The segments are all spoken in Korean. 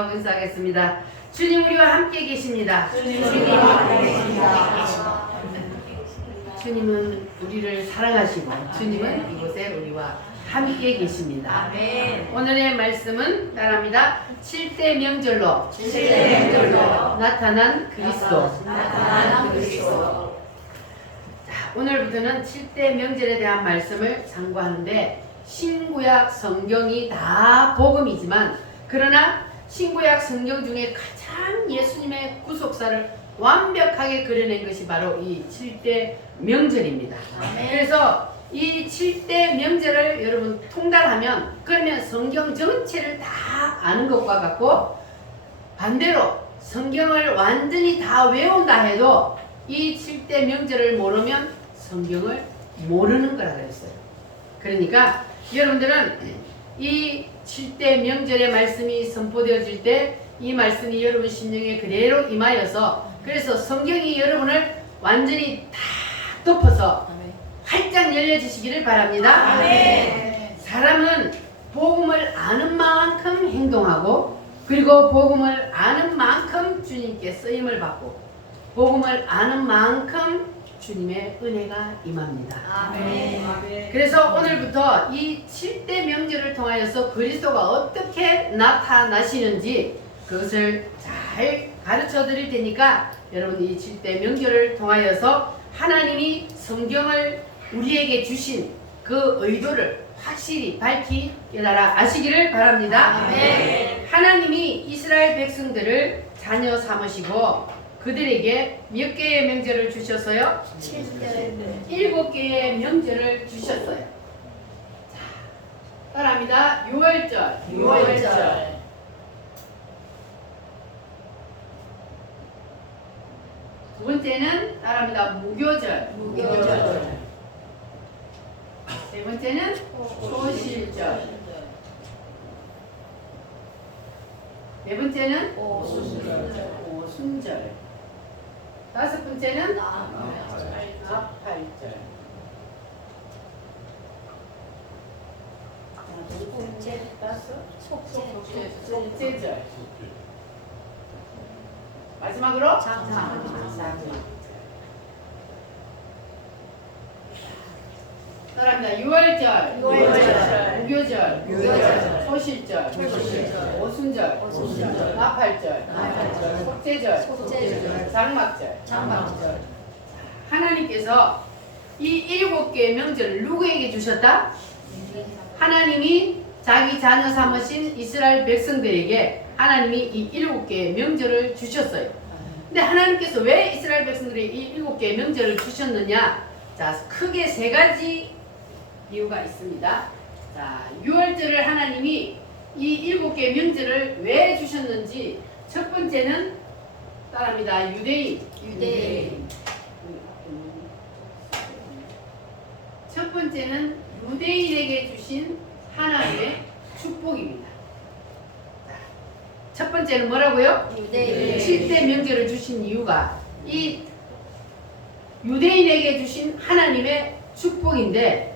기도하고 인사하겠습니다. 주님 우리와 함께 계십니다. 주님은 우리를 사랑하시고 주님은 이곳에 우리와 함께 계십니다. 아멘. 오늘의 말씀은 따라합니다. 7대 명절로 나타난 그리스도. 자, 오늘부터는 7대 명절에 대한 말씀을 상고하는데 신구약 성경이 다 복음이지만 그러나 신구약 성경 중에 가장 예수님의 구속사를 완벽하게 그려낸 것이 바로 이 7대 명절입니다. 그래서 이 7대 명절을 여러분 통달하면 그러면 성경 전체를 다 아는 것과 같고 반대로 성경을 완전히 다 외운다 해도 이 7대 명절을 모르면 성경을 모르는 거라 그랬어요. 그러니까 여러분들은 이 7대 명절의 말씀이 선포되어질 때 이 말씀이 여러분 심령에 그대로 임하여서 그래서 성경이 여러분을 완전히 다 덮어서 활짝 열려주시기를 바랍니다. 아멘. 사람은 복음을 아는 만큼 행동하고 그리고 복음을 아는 만큼 주님께 쓰임을 받고 복음을 아는 만큼 주님의 은혜가 임합니다. 아멘. 그래서 오늘부터 이 7대 명절을 통하여서 그리스도가 어떻게 나타나시는지 그것을 잘 가르쳐 드릴 테니까 여러분 이 7대 명절을 통하여서 하나님이 성경을 우리에게 주신 그 의도를 확실히 밝히 깨달아 아시기를 바랍니다. 아멘. 하나님이 이스라엘 백성들을 자녀 삼으시고 그들에게 몇 개의 명절을 주셨어요? 7개의 명절을 주셨어요. 자, 따라합니다. 6월절. 두 번째는 따라합니다. 무교절. 세 번째는 소실절. 네 번째는 오순절. 다섯 번째는 나팔절. 속죄절. 마지막으로 장막절. 따라합니다. 6월절, 무교절, 소실절, 오순절, 나팔절, 속죄절, 장막절. 하나님께서 이 7개의 명절을 누구에게 주셨다? 하나님이 자기 자녀 삼으신 이스라엘 백성들에게 하나님이 이 7개의 명절을 주셨어요. 근데 하나님께서 왜 이스라엘 백성들에게 이 7개의 명절을 주셨느냐? 자, 크게 세 가지 이유가 있습니다. 자, 6월절을 하나님이 이 7개의 명절을 왜 주셨는지 첫 번째는 따라합니다. 유대인. 첫 번째는 유대인에게 주신 하나님의 축복입니다. 자, 첫 번째는 뭐라고요? 유대인. 7대 명절을 주신 이유가 이 유대인에게 주신 하나님의 축복인데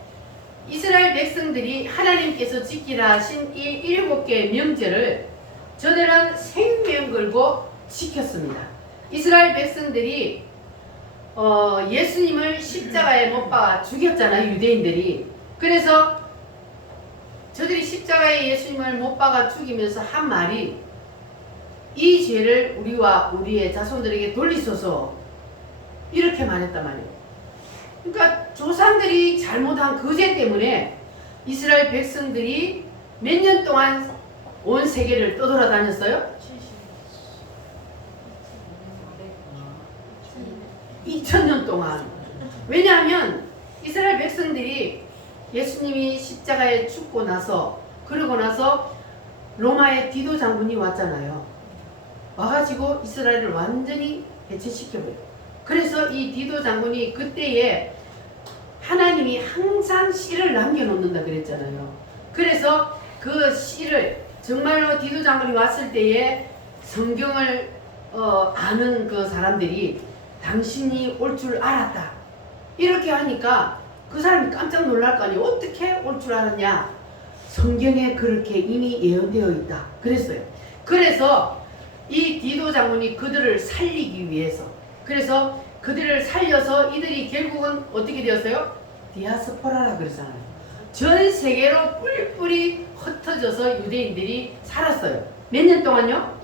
이스라엘 백성들이 하나님께서 지키라 하신 이 7개의 명절을 저들은 생명 걸고 지켰습니다. 이스라엘 백성들이 예수님을 십자가에 못 박아 죽였잖아요. 유대인들이. 그래서 저들이 십자가에 예수님을 못 박아 죽이면서 한 말이 이 죄를 우리와 우리의 자손들에게 돌리소서 이렇게 말했단 말이에요. 그러니까 조상들이 잘못한 그 죄 때문에 이스라엘 백성들이 몇 년 동안 온 세계를 떠돌아다녔어요? 2000년 동안. 왜냐하면 이스라엘 백성들이 예수님이 십자가에 죽고 나서 그러고 나서 로마의 디도 장군이 왔잖아요. 와가지고 이스라엘을 완전히 해체시켜버려요. 그래서 이 디도 장군이 그때에 하나님이 항상 씨를 남겨놓는다 그랬잖아요. 그래서 그 씨를 정말로 디도 장군이 왔을 때에 성경을 아는 그 사람들이 당신이 올 줄 알았다 이렇게 하니까 그 사람이 깜짝 놀랄 거 아니에요. 어떻게 올 줄 알았냐? 성경에 그렇게 이미 예언되어 있다 그랬어요. 그래서 이 디도 장군이 그들을 살리기 위해서, 그래서 그들을 살려서 이들이 결국은 어떻게 되었어요? 디아스포라라 그러잖아요. 전 세계로 뿔뿔이 흩어져서 유대인들이 살았어요. 몇 년 동안요?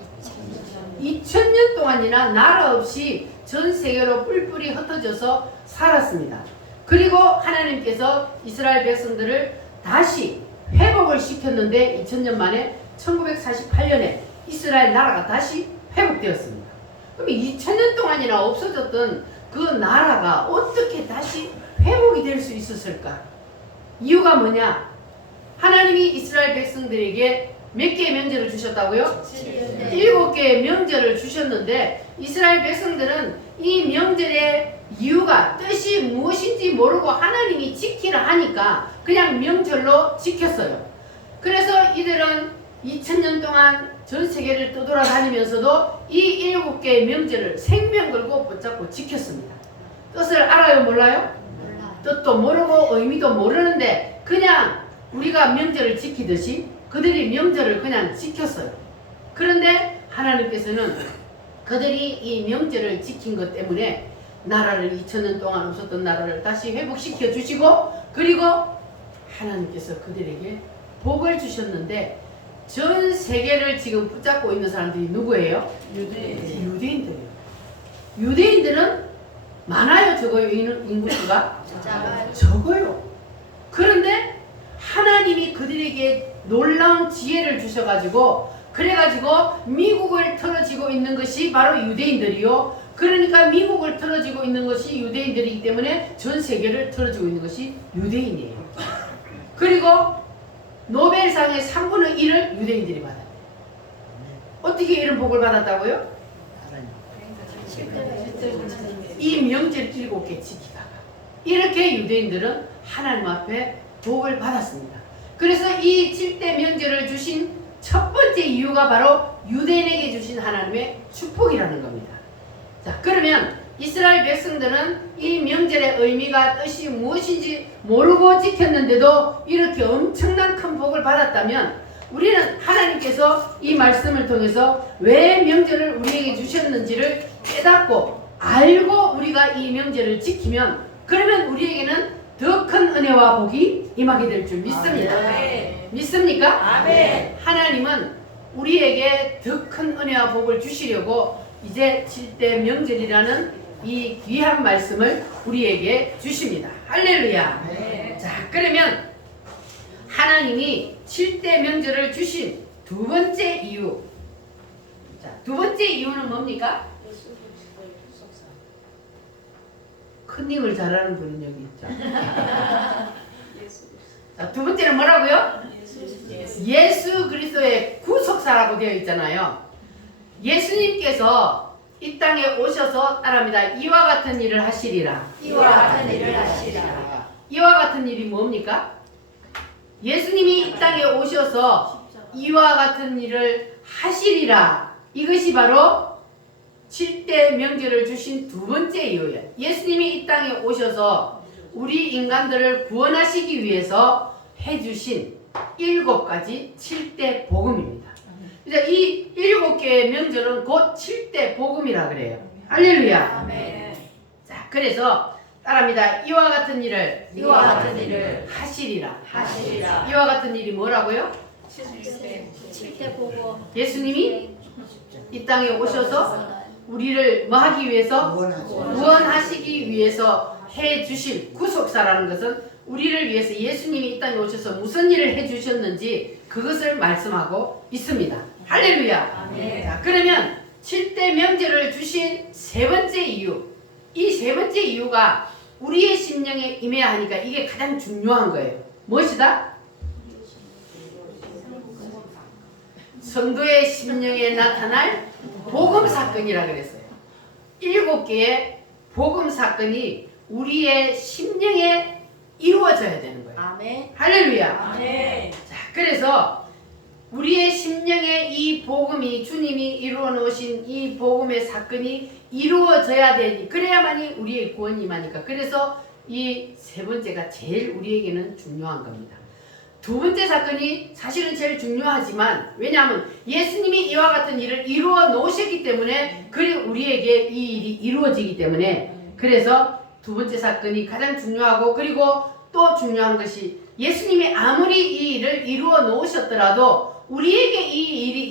2000년 동안이나 나라 없이 전 세계로 뿔뿔이 흩어져서 살았습니다. 그리고 하나님께서 이스라엘 백성들을 다시 회복을 시켰는데 2000년 만에 1948년에 이스라엘 나라가 다시 회복되었습니다. 그럼 2000년 동안이나 없어졌던 그 나라가 어떻게 다시 회복이 될 수 있었을까? 이유가 뭐냐? 하나님이 이스라엘 백성들에게 몇 개의 명제를 주셨다고요? 7개의 명제를 주셨는데 이스라엘 백성들은 이 명절의 이유가 뜻이 무엇인지 모르고 하나님이 지키라 하니까 그냥 명절로 지켰어요. 그래서 이들은 2000년 동안 전 세계를 떠돌아다니면서도 이 7개의 명제를 생명 걸고 붙잡고 지켰습니다. 뜻을 알아요? 몰라요? 뜻도 모르고 의미도 모르는데 그냥 우리가 명절을 지키듯이 그들이 명절을 그냥 지켰어요. 그런데 하나님께서는 그들이 이 명절을 지킨 것 때문에 나라를 2000년 동안 없었던 나라를 다시 회복시켜 주시고, 그리고 하나님께서 그들에게 복을 주셨는데 전 세계를 지금 붙잡고 있는 사람들이 누구예요? 유대인들이에요. 유대인들은 많아요, 적어요? 인구수가? 적어요. 그런데 하나님이 그들에게 놀라운 지혜를 주셔가지고 그래가지고 미국을 틀어지고 있는 것이 바로 유대인들이요. 그러니까 미국을 틀어지고 있는 것이 유대인들이기 때문에 전 세계를 틀어지고 있는 것이 유대인이에요. 그리고 노벨상의 3분의 1을 유대인들이 받아요. 어떻게 이런 복을 받았다고요? 이 명절 7개 지키다가 이렇게 유대인들은 하나님 앞에 복을 받았습니다. 그래서 이 7대 명절을 주신 첫 번째 이유가 바로 유대인에게 주신 하나님의 축복이라는 겁니다. 자, 그러면 이스라엘 백성들은 이 명절의 의미가 뜻이 무엇인지 모르고 지켰는데도 이렇게 엄청난 큰 복을 받았다면 우리는 하나님께서 이 말씀을 통해서 왜 명절을 우리에게 주셨는지를 깨닫고 알고 우리가 이 명절을 지키면 그러면 우리에게는 더 큰 은혜와 복이 임하게 될 줄 믿습니다. 아멘. 믿습니까? 아멘. 하나님은 우리에게 더 큰 은혜와 복을 주시려고 이제 7대 명절이라는 이 귀한 말씀을 우리에게 주십니다. 할렐루야. 네. 자, 그러면 하나님이 7대 명절을 주신 두 번째 이유. 자, 두 번째 이유는 뭡니까? 큰 님을 잘하는 분은 여기 있죠. 자, 두 번째는 뭐라고요? 예수 그리스도의 구속사라고 되어 있잖아요. 예수님께서 이 땅에 오셔서 따라합니다. 이와 같은 일을 하시리라. 이와 같은 일을 하시리라. 이와 같은 일이 뭡니까? 예수님이 이 땅에 오셔서 이와 같은 일을 하시리라. 이것이 바로 7대 명절을 주신 두 번째 이유예요. 예수님이 이 땅에 오셔서 우리 인간들을 구원하시기 위해서 해주신 7가지 7대 복음입니다. 이제 이 7개의 명절은 곧 7대 복음이라 그래요. 할렐루야. 아멘. 자, 그래서 따라합니다. 이와 같은 일을 하시리라. 이와 같은 일이 뭐라고요? 7대 복음. 예수님이 이 땅에 오셔서 우리를 뭐 하기 위해서? 구원하시기 위해서 해주실 구속사라는 것은 우리를 위해서 예수님이 이 땅에 오셔서 무슨 일을 해주셨는지 그것을 말씀하고 있습니다. 할렐루야. 아멘. 자, 그러면 7대 명절을 주신 세 번째 이유, 이 세 번째 이유가 우리의 심령에 임해야 하니까 이게 가장 중요한 거예요. 무엇이다? 성도의 심령에 나타날 복음 사건이라 그랬어요. 7개의 복음 사건이 우리의 심령에 이루어져야 되는 거예요. 아멘. 할렐루야. 아멘. 자, 그래서 우리의 심령에 이 복음이 주님이 이루어 놓으신 이 복음의 사건이 이루어져야 되니 그래야만이 우리의 구원이 임하니까. 그래서 이 세 번째가 제일 우리에게는 중요한 겁니다. 두 번째 사건이 사실은 제일 중요하지만 왜냐하면 예수님이 이와 같은 일을 이루어 놓으셨기 때문에 그리고 우리에게 이 일이 이루어지기 때문에 그래서 두 번째 사건이 가장 중요하고 그리고 또 중요한 것이 예수님이 아무리 이 일을 이루어 놓으셨더라도 우리에게 이 일이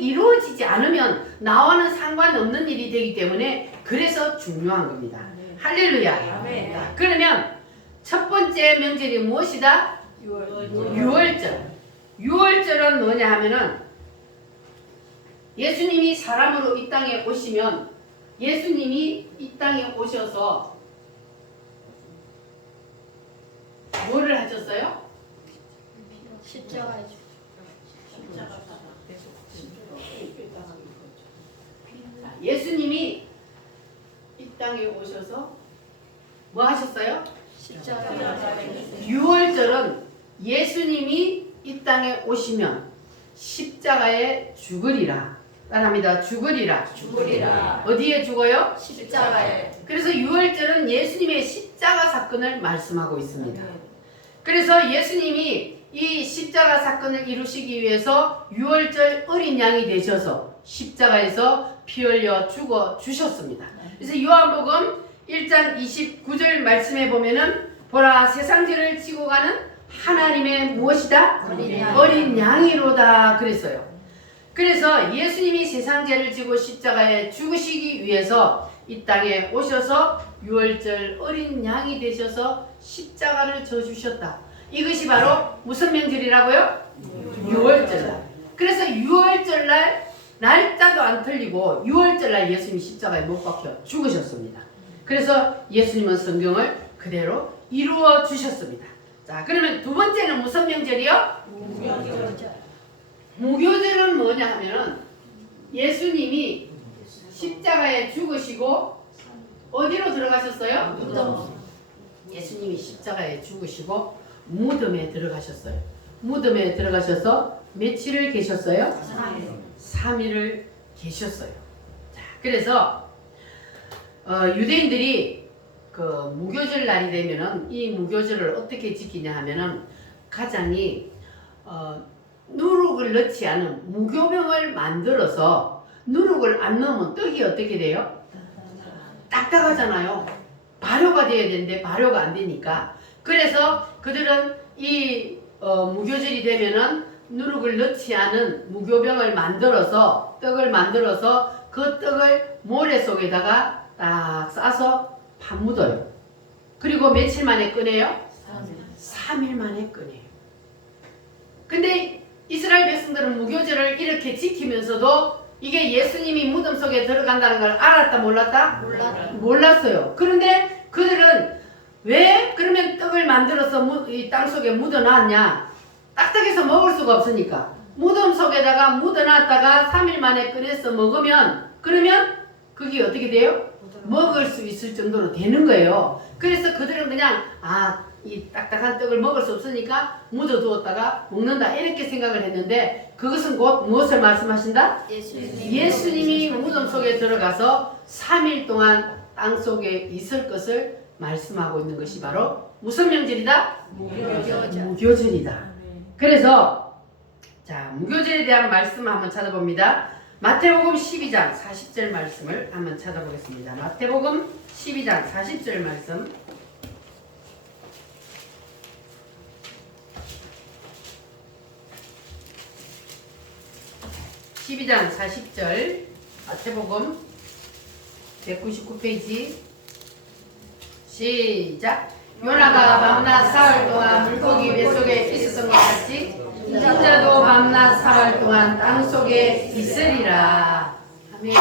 이루어지지 않으면 나와는 상관없는 일이 되기 때문에 그래서 중요한 겁니다. 할렐루야. 아멘. 자, 그러면 첫 번째 명절이 무엇이다? 유월절. 유월절은 뭐냐 하면은 예수님이 사람으로 이 땅에 오시면 예수님이 이 땅에 오셔서 뭐를 하셨어요? 십자가에 예수님이 이 땅에 오셔서 뭐 하셨어요? 십자가에 유월절은 예수님이 이 땅에 오시면 십자가에 죽으리라. 따라합니다. 죽으리라. 죽으리라. 어디에 죽어요? 십자가에 그래서 유월절은 예수님의 십자가 사건을 말씀하고 있습니다. 그래서 예수님이 이 십자가 사건을 이루시기 위해서 유월절 어린 양이 되셔서 십자가에서 피 흘려 죽어 주셨습니다. 그래서 요한복음 1장 29절 말씀에 보면은 보라 세상 죄를 지고 가는 하나님의 무엇이다? 어린 양이로다 그랬어요. 그래서 예수님이 세상 죄를 지고 십자가에 죽으시기 위해서 이 땅에 오셔서 유월절 어린 양이 되셔서 십자가를 져 주셨다. 이것이 바로 무슨 명절이라고요? 유월절날. 그래서 유월절날 날짜도 안 틀리고 유월절날 예수님이 십자가에 못 박혀 죽으셨습니다. 그래서 예수님은 성경을 그대로 이루어 주셨습니다. 자, 그러면 두 번째는 무슨 명절이요? 무교절은 뭐냐 하면은 예수님이 십자가에 죽으시고 어디로 들어가셨어요? 무덤. 예수님이 십자가에 죽으시고 무덤에 들어가셨어요. 무덤에 들어가셔서 며칠을 계셨어요? 3일을 계셨어요. 자, 그래서 유대인들이 그 무교절 날이 되면은 이 무교절을 어떻게 지키냐 하면은 가장이 누룩을 넣지 않은 무교병을 만들어서 누룩을 안 넣으면 떡이 어떻게 돼요? 딱딱하잖아요. 발효가 돼야 되는데 발효가 안 되니까. 그래서 그들은 이 무교절이 되면은 누룩을 넣지 않은 무교병을 만들어서 떡을 만들어서 그 떡을 모래 속에다가 딱 싸서 판 묻어요. 그리고 며칠 만에 꺼내요? 3일 만에 꺼내요. 근데 이스라엘 백성들은 무교절을 이렇게 지키면서도 이게 예수님이 무덤 속에 들어간다는 걸 알았다 몰랐다? 몰랐어요. 그런데 그들은 왜 그러면 떡을 만들어서 이 땅 속에 묻어놨냐? 딱딱해서 먹을 수가 없으니까 무덤 속에다가 묻어놨다가 3일 만에 꺼내서 먹으면 그러면 그게 어떻게 돼요? 먹을 수 있을 정도로 되는 거예요. 그래서 그들은 그냥 이 딱딱한 떡을 먹을 수 없으니까 묻어두었다가 먹는다 이렇게 생각을 했는데 그것은 곧 무엇을 말씀하신다? 예수님이 무덤 속에 들어가서 3일 동안 땅 속에 있을 것을 말씀하고 있는 것이 바로 무슨 명절이다? 무교절이다. 그래서 자 무교절에 대한 말씀을 한번 찾아봅니다. 마태복음 12장 40절 말씀을 한번 찾아보겠습니다. 마태복음 12장 40절 말씀. (12장 40절) 마태복음 199페이지 시작. 요나가 밤낮 사흘 동안 물고기 뱃속에 있었던 것 같이 인자도 밤낮 사흘 동안 땅속에 있으리라. 아멘.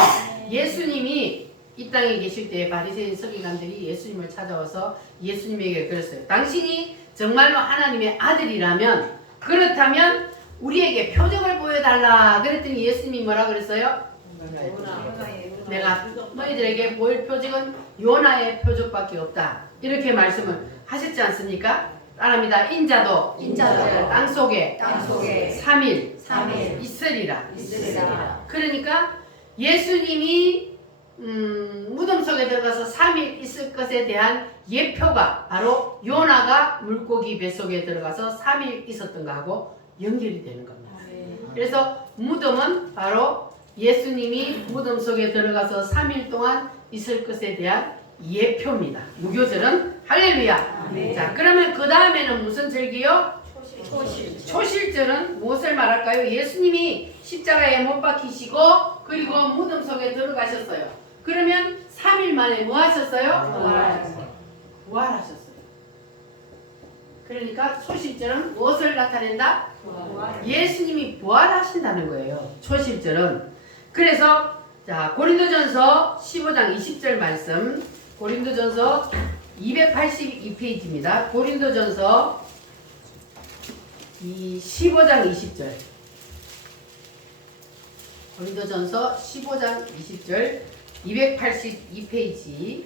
예수님이 이 땅에 계실 때 바리새인 서기관들이 예수님을 찾아와서 예수님에게 그랬어요. 당신이 정말로 하나님의 아들이라면 그렇다면 우리에게 표적을 보여달라. 그랬더니 예수님이 뭐라 그랬어요? 내가 너희들에게 보일 표적은 요나의 표적밖에 없다. 이렇게 말씀을 하셨지 않습니까? 따라합니다. 인자도 땅속에 3일 있으리라. 그러니까 예수님이 무덤 속에 들어가서 3일 있을 것에 대한 예표가 바로 요나가 물고기 뱃속에 들어가서 3일 있었던 거하고 연결이 되는 겁니다. 그래서 무덤은 바로 예수님이 무덤 속에 들어가서 3일 동안 있을 것에 대한 예표입니다. 무교절은 할렐루야. 자, 그러면 그 다음에는 무슨 절기요? 초실절은 무엇을 말할까요? 예수님이 십자가에 못 박히시고 그리고 무덤 속에 들어가셨어요. 그러면 3일 만에 뭐 하셨어요? 부활하셨어요. 그러니까 초실절은 무엇을 나타낸다? 예수님이 부활하신다는 거예요. 초실절은. 그래서 자, 고린도전서 15장 20절 말씀, 고린도전서 282페이지입니다. 고린도전서 15장 20절. 고린도전서 15장 20절 282페이지.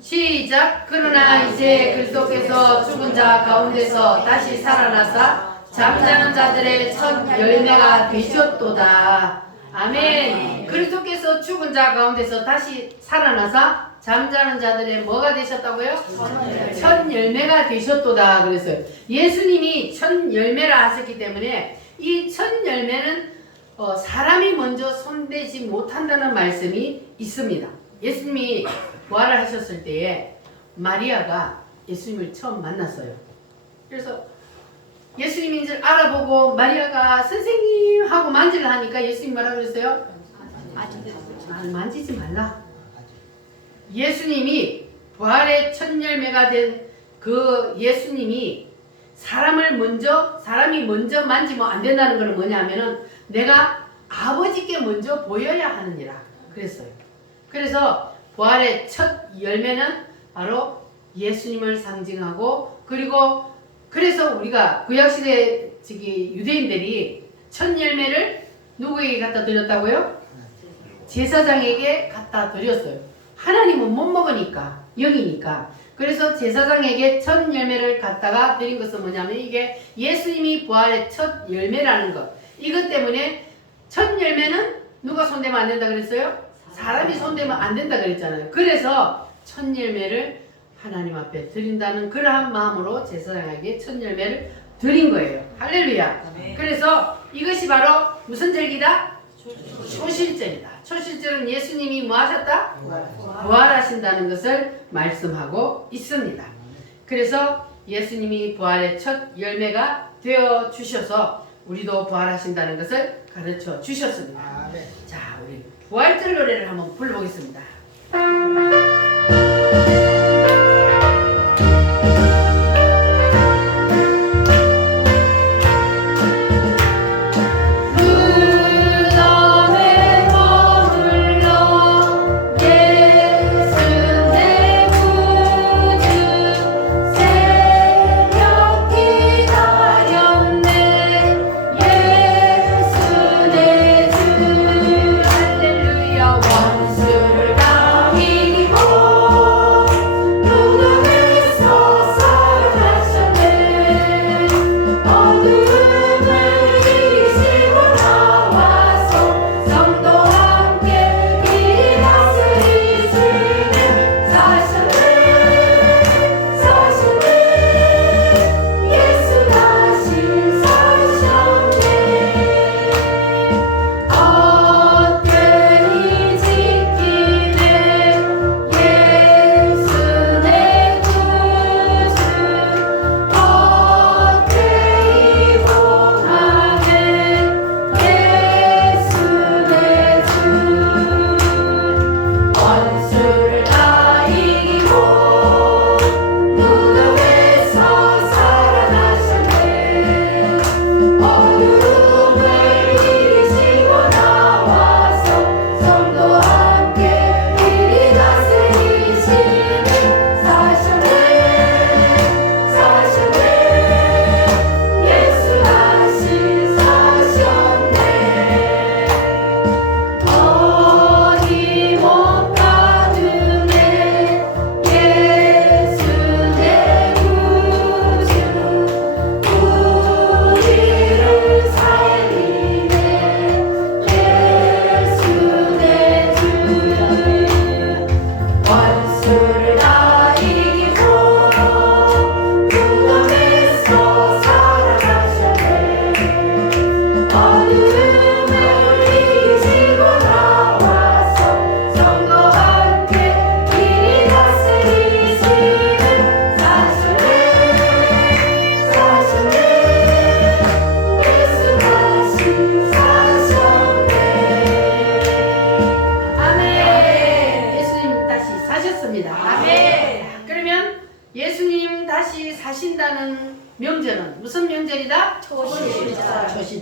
시작. 그러나 이제 그리스도께서 죽은 자 가운데서 다시 살아나사 잠자는 자들의 첫 열매가 되셨도다. 아멘. 그리스도께서 죽은 자 가운데서 다시 살아나사 잠자는 자들의 뭐가 되셨다고요? 첫 열매가 되셨도다 그랬어요. 예수님이 첫 열매라 하셨기 때문에 이 첫 열매는 사람이 먼저 손대지 못한다는 말씀이 있습니다. 예수님이 부활을 하셨을 때에 마리아가 예수님을 처음 만났어요. 그래서 예수님인 줄 알아보고 마리아가 선생님 하고 만지려 하니까 예수님 뭐라 그랬어요? 만지지 말라. 예수님이 부활의 첫 열매가 된 그 예수님이 사람이 먼저 만지면 안 된다는 건 뭐냐면은 내가 아버지께 먼저 보여야 하느니라 그랬어요. 그래서 부활의 첫 열매는 바로 예수님을 상징하고 그리고 그래서 우리가 구약시대 유대인들이 첫 열매를 누구에게 갖다 드렸다고요? 제사장에게 갖다 드렸어요. 하나님은 못 먹으니까 영이니까. 그래서 제사장에게 첫 열매를 갖다가 드린 것은 뭐냐면 이게 예수님이 부활의 첫 열매라는 것. 이것 때문에 첫 열매는 누가 손대면 안 된다 그랬어요? 사람이 손대면 안 된다 그랬잖아요. 그래서 첫 열매를 하나님 앞에 드린다는 그러한 마음으로 제사장에게 첫 열매를 드린 거예요. 할렐루야. 그래서 이것이 바로 무슨 절기다? 초실절이다. 초실절은 예수님이 뭐 하셨다? 부활하신다는 것을 말씀하고 있습니다. 그래서 예수님이 부활의 첫 열매가 되어 주셔서 우리도 부활하신다는 것을 가르쳐 주셨습니다. 자, 우리 부활절 노래를 한번 불러보겠습니다. 원수를 다 이기고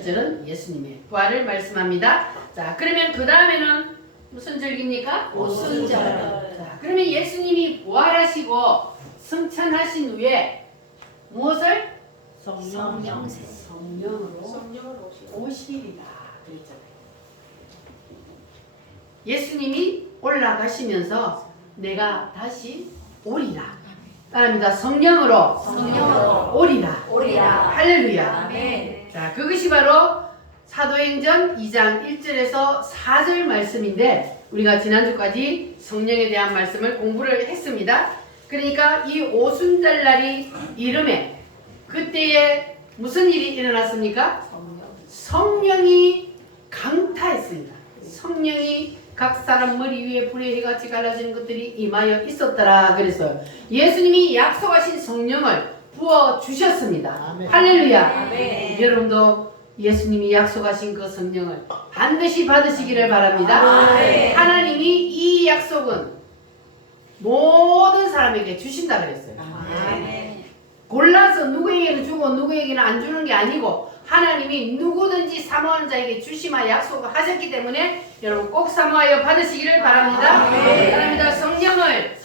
27절은 예수님의 부활을 말씀합니다. 자, 그러면 그 다음에는 무슨 절기입니까? 오순절. 자, 그러면 예수님이 부활하시고 승천하신 후에 무엇을? 성령. 성령으로 오시리라 그랬잖아요. 예수님이 올라가시면서 내가 다시 오리라. 따릅니다. 성령으로 오리라. 할렐루야. 아멘. 자, 그것이 바로 사도행전 2장 1절에서 4절 말씀인데 우리가 지난주까지 성령에 대한 말씀을 공부를 했습니다. 그러니까 이 오순절날이 이름에 그때에 무슨 일이 일어났습니까? 성령이 강타했습니다. 성령이 각 사람 머리 위에 불의 해같이 갈라지는 것들이 임하여 있었더라 그랬어요. 예수님이 약속하신 성령을 부어 주셨습니다. 할렐루야. 아멘. 여러분도 예수님이 약속하신 그 성령을 반드시 받으시기를 바랍니다. 아멘. 하나님이 이 약속은 모든 사람에게 주신다 그랬어요. 아멘. 골라서 누구에게는 주고 누구에게는 안 주는 게 아니고 하나님이 누구든지 사모하는 자에게 주시마 약속을 하셨기 때문에 여러분 꼭 사모하여 받으시기를 바랍니다. 아멘. 바랍니다. 성령을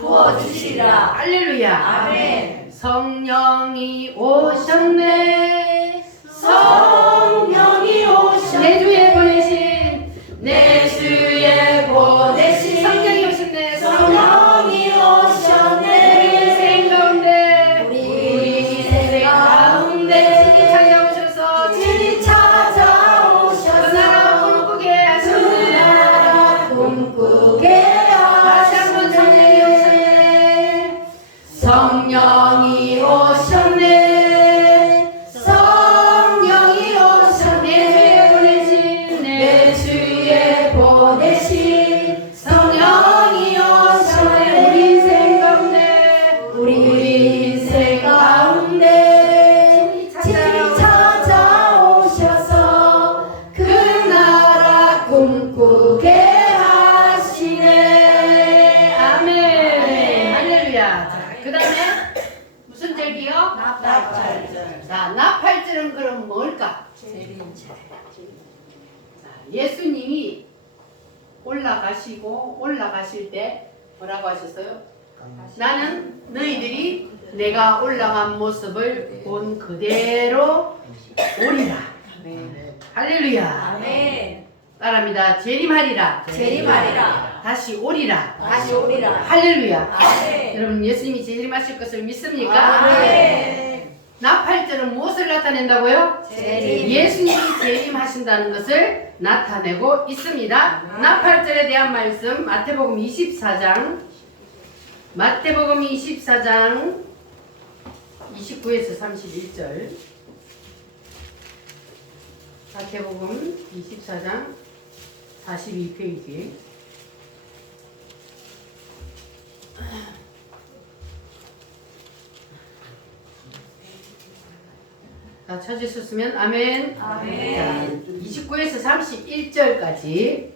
부어주시리라. 할렐루야. 아멘. 성령이 오셨네. 성령이 오셨네. 내 주에 보내신 내 주에 보내신 성령이 오셨네. 성령이 오셨네. 우리 인생 가운데 우리 인생 가운데 찾아오셔서 친히 그 찾아오셔서 나라 꿈꾸게 그 하셨네. 나라 꿈꾸게 다시 한번 성령이 오셨네. 성령이 오셨네. 성령이 오셨네. 내 주에 보내신 성령이 오셨네. 우리 인생 가운데 친히 찾아오셔서 그 나라 꿈꾸게 하시네. 아멘. 할렐루야. 자, 그 다음에 무슨 절기요? 나팔절. 자, 나팔절은 그럼 뭘까? 자, 예수님이 올라가실 때 뭐라고 하셨어요? 나는 너희들이 내가 올라간 모습을 본 그대로 오리라. 할렐루야. 아멘. 따라합니다. 재림하리라. 재림하리라. 다시 오리라. 다시 오리라. 할렐루야. 아멘. 여러분 예수님이 재림하실 것을 믿습니까? 아멘. 나팔절은 무엇을 나타낸다고요? 재림. 예수님이 재림하신다는 것을 나타내고 있습니다. 나팔절에 대한 말씀 마태복음 24장 29에서 31절 마태복음 24장 42페이지 다 찾으셨으면 아멘. 아멘. 29에서 31절까지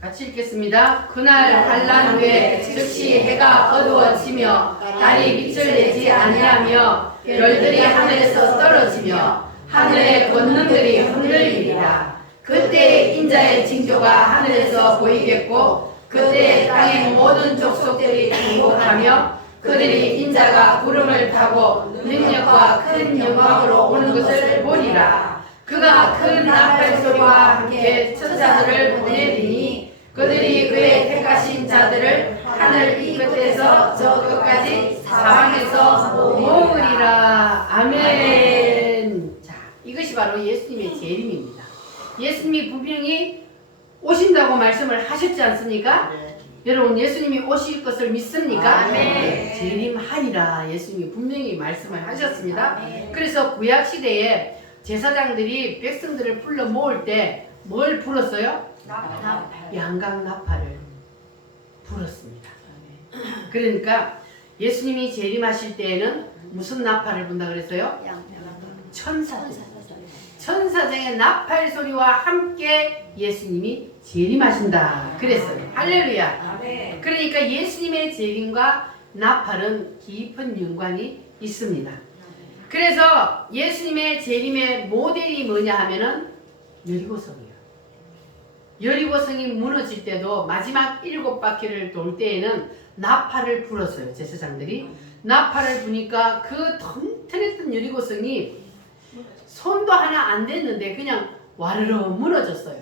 같이 읽겠습니다. 그날 한란 후에 즉시 해가 어두워지며 달이 빛을 내지 아니하며 별들이 하늘에서 떨어지며 하늘의 권능들이 흔들리리라. 그때 인자의 징조가 하늘에서 보이겠고 그때 땅의 모든 족속들이 통곡하며 그들이 인자가 구름을 타고 능력과 큰 영광으로 오는 것을 보리라. 그가 큰 나팔 소리와 함께 천사들을 보내리니 그들이 그의 택하신 자들을 하늘 이 끝에서 저 끝까지 사방에서 모으리라. 아멘. 자, 이것이 바로 예수님의 재림입니다. 예수님이 분명히 오신다고 말씀을 하셨지 않습니까? 여러분 예수님이 오실 것을 믿습니까? 아멘. 재림하리라. 예수님이 분명히 말씀을 하셨습니다. 아멘. 그래서 구약 시대에 제사장들이 백성들을 불러 모을 때 뭘 불었어요? 양각 나팔을 불었습니다. 그러니까 예수님이 재림하실 때에는 무슨 나팔을 분다 그랬어요? 천사장의 나팔 소리와 함께 예수님이 재림하신다 그랬어요. 할렐루야. 아멘. 그러니까 예수님의 재림과 나팔은 깊은 연관이 있습니다. 그래서 예수님의 재림의 모델이 뭐냐 하면은 여리고성이에요. 여리고성이 무너질 때도 마지막 7바퀴를 돌 때에는 나팔을 불었어요. 제사장들이 나팔을 부니까 그 튼튼했던 여리고성이 손도 하나 안 댔는데 그냥 와르르 무너졌어요.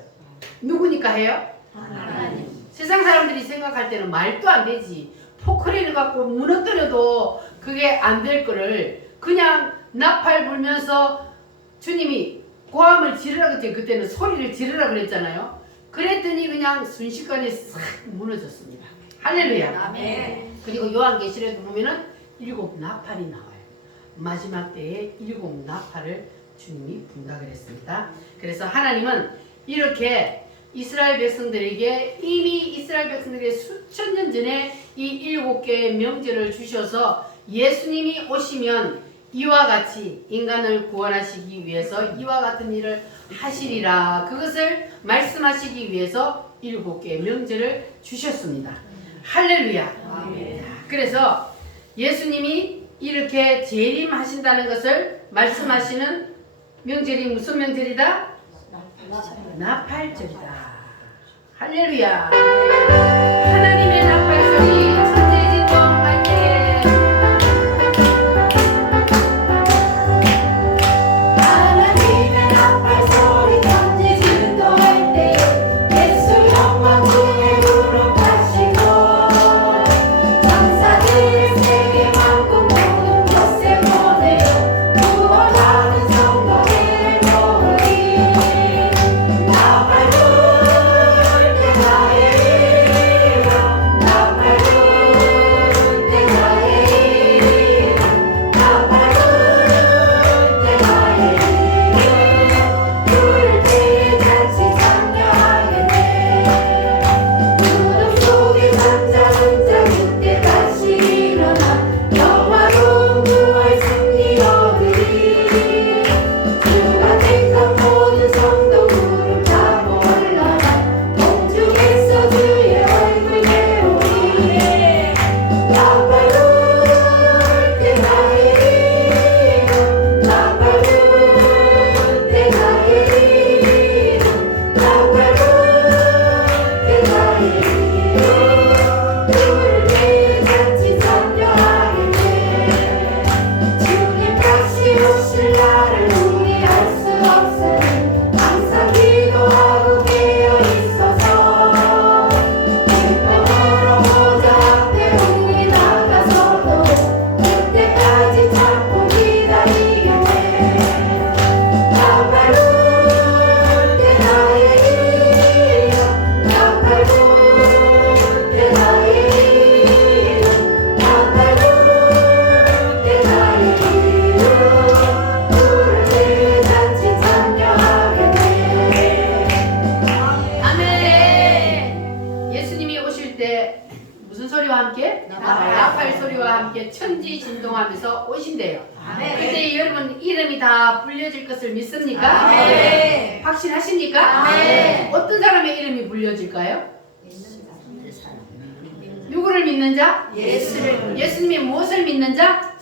누구니까 해요? 하나님. 세상 사람들이 생각할 때는 말도 안 되지. 포크레인을 갖고 무너뜨려도 그게 안 될 거를 그냥 나팔 불면서 주님이 고함을 지르라 그랬더니 그때는 소리를 지르라 그랬잖아요. 그랬더니 그냥 순식간에 싹 무너졌습니다. 할렐루야. 아멘. 그리고 요한계시록에 보면은 7 나팔이 나와요. 마지막 때에 7 나팔을 주님이 분다 그랬습니다. 그래서 하나님은 이렇게 이스라엘 백성들에게 이미 이스라엘 백성들에게 수천 년 전에 이 7개의 명제를 주셔서 예수님이 오시면 이와 같이 인간을 구원하시기 위해서 이와 같은 일을 하시리라 그것을 말씀하시기 위해서 7개의 명제를 주셨습니다. 할렐루야. 아멘. 그래서 예수님이 이렇게 재림하신다는 것을 말씀하시는 명절이 무슨 명절이다? 나팔절이다. 할렐루야. 하나님의 나팔소리 천지진동 만개. 하나님의 나팔소리 천지 진동할 때 예수 영광 중에 무릎하시고 천사들을 세계 만국 모든 곳에 보내어 구원하는 성도를 모으리 나팔 불 때 나의 이름 나팔 불 때 나의 이름 나팔 불 때 나의 이름 부를 때에 잔치 참여하겠네 무덤 속에 잠자는 자 그때 다시 일어나 영화로운 부활 승리 얻으리 주가 택한 모든 성도 무릎 타고 올라가 공중에서 주의 얼굴 배우리 나팔 불 때 나의 이름 나팔 불 때 나의 이름 나팔 불 때 나의 이름 부를 때에 잔치 참여하겠네 주님 다시 오실 날을 우리 알 수 없으니 항상 기도하고 깨어 있어서 기쁨으로 보좌 앞에 우리 나가서도 그때까지 참고 기다리겠네 나팔 불 때 나의 이름 나팔 불 때 나의 이름 나팔 불 때 나의 이름 부를 때에 잔치 참여하겠네 아멘. 예수님이 오실 때 무슨 소리와 함께? 나팔 소리와 함께 천지 진동하면서 오신대요. 아멘. 그때 여러분 이름이 다 불려질 것을 믿습니까? 아멘. 확신하십니까? 아멘. 어떤 사람의 이름이 불려질까요? 누구를 믿는 자? 예수를 예수님이 무엇을 믿는 자?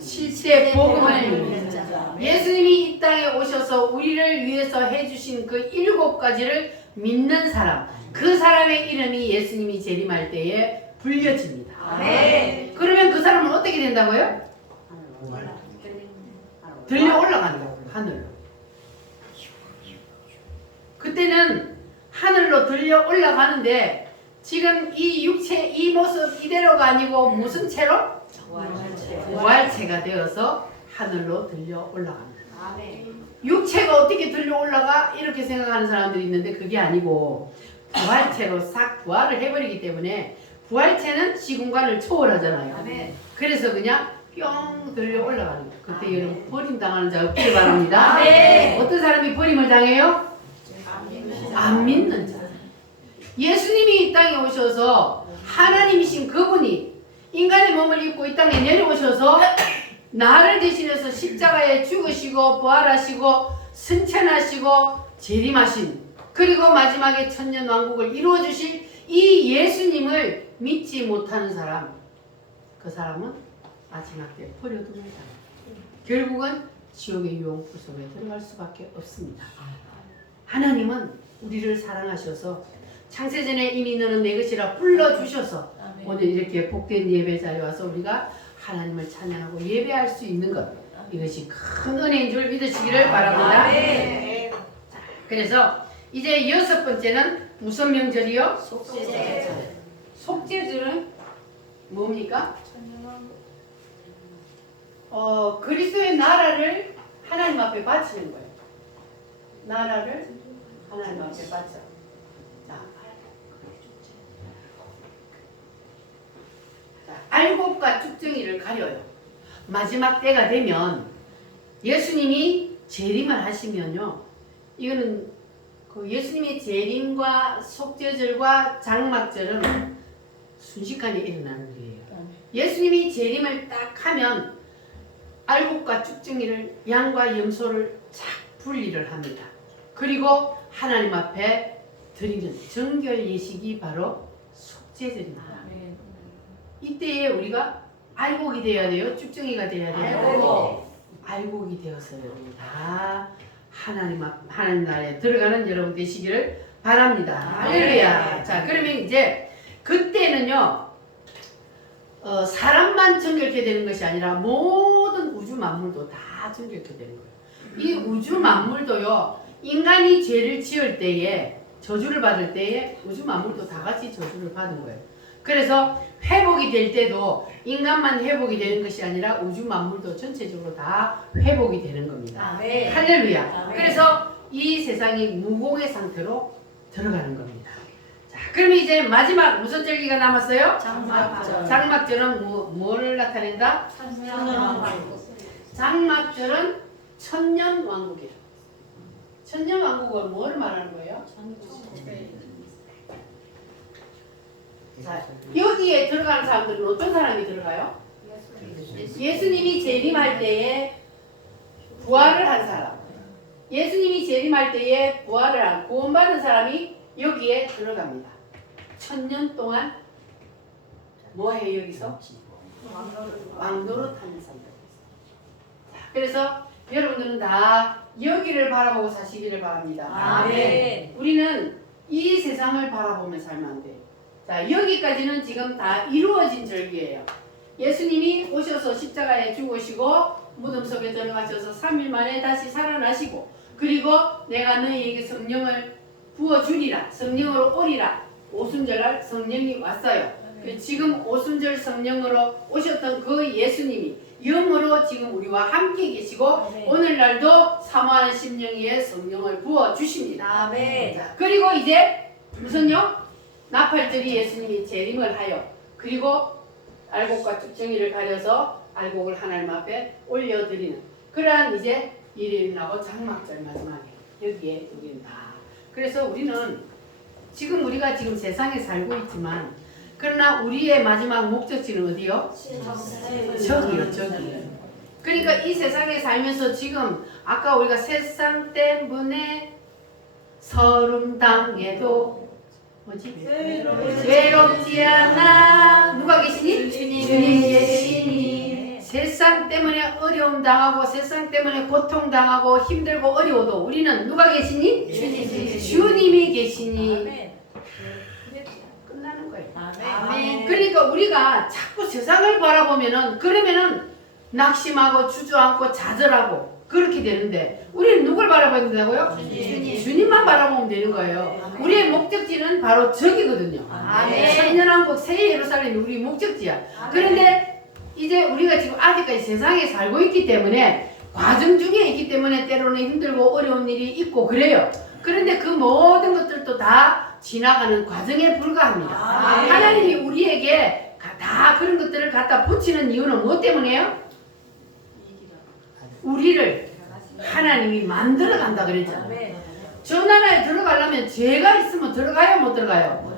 실제 복음을 믿는 자. 예수님이 이 땅에 오셔서 우리를 위해서 해주신 그 7가지를 믿는 사람, 그 사람의 이름이 예수님이 재림할 때에 불려집니다. 아멘. 그러면 그 사람은 어떻게 된다고요? 들려 올라가는 거예요. 하늘로. 그때는 하늘로 들려 올라가는데 지금 이 육체 이 모습 이대로가 아니고 무슨 채로? 부활체가 되어서 하늘로 들려 올라갑니다. 육체가 어떻게 들려 올라가? 이렇게 생각하는 사람들이 있는데 그게 아니고 부활체로 싹 부활을 해버리기 때문에 부활체는 시공간을 초월하잖아요. 그래서 그냥 뿅 들려 올라가는 거예요. 그때 여러분 버림당하는 자 없기를 바랍니다. 어떤 사람이 버림을 당해요? 안 믿는 자. 예수님이 이 땅에 오셔서 하나님이신 그분이 인간의 몸을 입고 이 땅에 내려오셔서 나를 대신해서 십자가에 죽으시고 부활하시고 승천하시고 재림하신 그리고 마지막에 천년왕국을 이루어주실 이 예수님을 믿지 못하는 사람 그 사람은 마지막 때 버려둡니다. 결국은 지옥의 유혹불 속에 들어갈 수밖에 없습니다. 하나님은 우리를 사랑하셔서 창세전에 이미 너는 내 것이라 불러주셔서 오늘 이렇게 복된 예배 자리에 와서 우리가 하나님을 찬양하고 예배할 수 있는 것, 이것이 큰 은혜인 줄 믿으시기를 바랍니다. 그래서 이제 6번째는 무슨 명절이요? 속죄절. 속죄절은 뭡니까? 그리스도의 나라를 하나님 앞에 바치는 거예요. 나라를 하나님 앞에 바쳐. 자, 알곡과 쭉정이를 가려요. 마지막 때가 되면 예수님이 재림을 하시면요. 이거는 그 예수님의 재림과 속죄절과 장막절은 순식간에 일어나는 일이에요. 예수님이 재림을 딱 하면 알곡과 쭉정이를 양과 염소를 착 분리를 합니다. 그리고 하나님 앞에 드리는 정결 예식이 바로 속죄절입니다. 이때에 우리가 알곡이 되어야 돼요? 쭉정이가 되어야 돼요? 알곡이 되어서 여러분 다 하나님 나라에 들어가는 여러분 되시기를 바랍니다. 할렐루야. 자, 그러면 이제 그때는요, 사람만 정결케 되는 것이 아니라 모든 우주 만물도 다 정결케 되는 거예요. 이 우주 만물도요, 인간이 죄를 지을 때에, 저주를 받을 때에 우주 만물도 다 같이 저주를 받은 거예요. 그래서 회복이 될 때도 인간만 회복이 되는 것이 아니라 우주 만물도 전체적으로 다 회복이 되는 겁니다. 할렐루야. 그래서 이 세상이 무공의 상태로 들어가는 겁니다. 자, 그러면 이제 마지막 무슨 절기가 남았어요? 장막절. 장막절은 뭐를 나타낸다? 장막절은 천년왕국이에요. 천년왕국은 뭘 말하는 거예요? 자, 여기에 들어가는 사람들은 어떤 사람이 들어가요? 예수님이 재림할 때에 부활을 한 사람. 예수님이 재림할 때에 부활을 한 구원받은 사람이 여기에 들어갑니다. 1000년 동안 뭐 해요 여기서? 왕노릇 하는 사람들. 그래서 여러분들은 다 여기를 바라보고 사시기를 바랍니다. 아멘. 우리는 이 세상을 바라보며 살면 안 돼요. 자, 여기까지는 지금 다 이루어진 절기예요. 예수님이 오셔서 십자가에 죽으시고 무덤 속에 들어가셔서 3일 만에 다시 살아나시고, 그리고 내가 너희에게 성령을 부어주리라, 성령으로 오리라, 오순절날 성령이 왔어요. 지금 오순절 성령으로 오셨던 그 예수님이 영으로 지금 우리와 함께 계시고 오늘날도 사모하는 심령에 성령을 부어주십니다. 자, 그리고 이제 무슨요? 나팔절이 예수님이 재림을 하여, 그리고 알곡과 쭉정이를 가려서 알곡을 하나님 앞에 올려드리는 그러한 이제 일이 일어나고 장막절 마지막에 여기에 우리는 다. 그래서 우리는 지금 우리가 지금 세상에 살고 있지만, 그러나 우리의 마지막 목적지는 어디요? 저기요, 저기. 그러니까 이 세상에 살면서 지금 아까 우리가 세상 때문에 서름 당해도 뭐지? 외롭지 않아. 누가 계시니? 주님 계시니. 세상 때문에 어려움 당하고 세상 때문에 고통 당하고 힘들고 어려워도 우리는 누가 계시니? 주님이 계시니. 끝나는 거예요. 그러니까 우리가 자꾸 세상을 바라보면은, 그러면은 낙심하고 주저앉고 좌절하고 그렇게 되는데, 우리는 누굴 바라봐야 된다고요? 주님만 바라보면 되는 거예요. 우리의 목적지는 바로 저기거든요. 천년왕국 새 예루살렘이 우리 목적지야. 그런데 이제 우리가 지금 아직까지 세상에 살고 있기 때문에, 과정 중에 있기 때문에 때로는 힘들고 어려운 일이 있고 그래요. 그런데 그 모든 것들도 다 지나가는 과정에 불과합니다. 하나님이 우리에게 다 그런 것들을 갖다 붙이는 이유는 무엇 때문이에요? 우리를 하나님이 만들어 간다 그랬잖아요. 저 나라에 들어가려면 죄가 있으면 들어가요, 못 들어가요?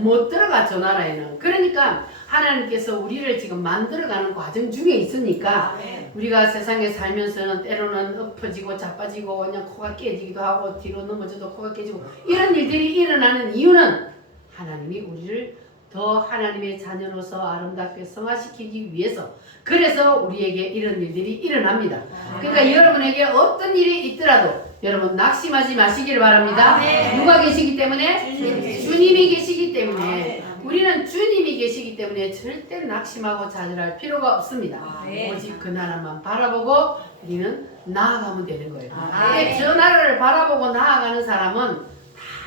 못 들어가, 저 나라에는. 그러니까 하나님께서 우리를 지금 만들어가는 과정 중에 있으니까 우리가 세상에 살면서는 때로는 엎어지고 자빠지고 그냥 코가 깨지기도 하고 뒤로 넘어져도 코가 깨지고 이런 일들이 일어나는 이유는 하나님이 우리를 더 하나님의 자녀로서 아름답게 성화시키기 위해서 그래서 우리에게 이런 일들이 일어납니다. 그러니까 여러분에게 어떤 일이 있더라도 여러분 낙심하지 마시기를 바랍니다. 누가 계시기 때문에? 주님이 계시기 때문에 우리는 주님이 계시기 때문에 절대 낙심하고 좌절할 필요가 없습니다. 오직 그 나라만 바라보고 우리는 나아가면 되는 거예요. 근데 저 나라를 바라보고 나아가는 사람은 다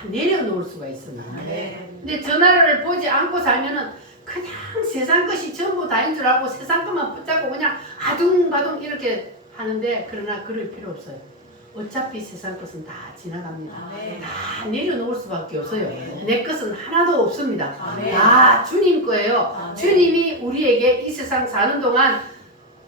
내려놓을 수가 있습니다. 근데 저 나라를 보지 않고 살면은 그냥 세상 것이 전부 다인 줄 알고 세상 것만 붙잡고 그냥 아둥바둥 이렇게 하는데 그러나 그럴 필요 없어요. 어차피 세상 것은 다 지나갑니다. 다 내려놓을 수밖에 없어요. 내 것은 하나도 없습니다. 다 주님 거예요. 주님이 우리에게 이 세상 사는 동안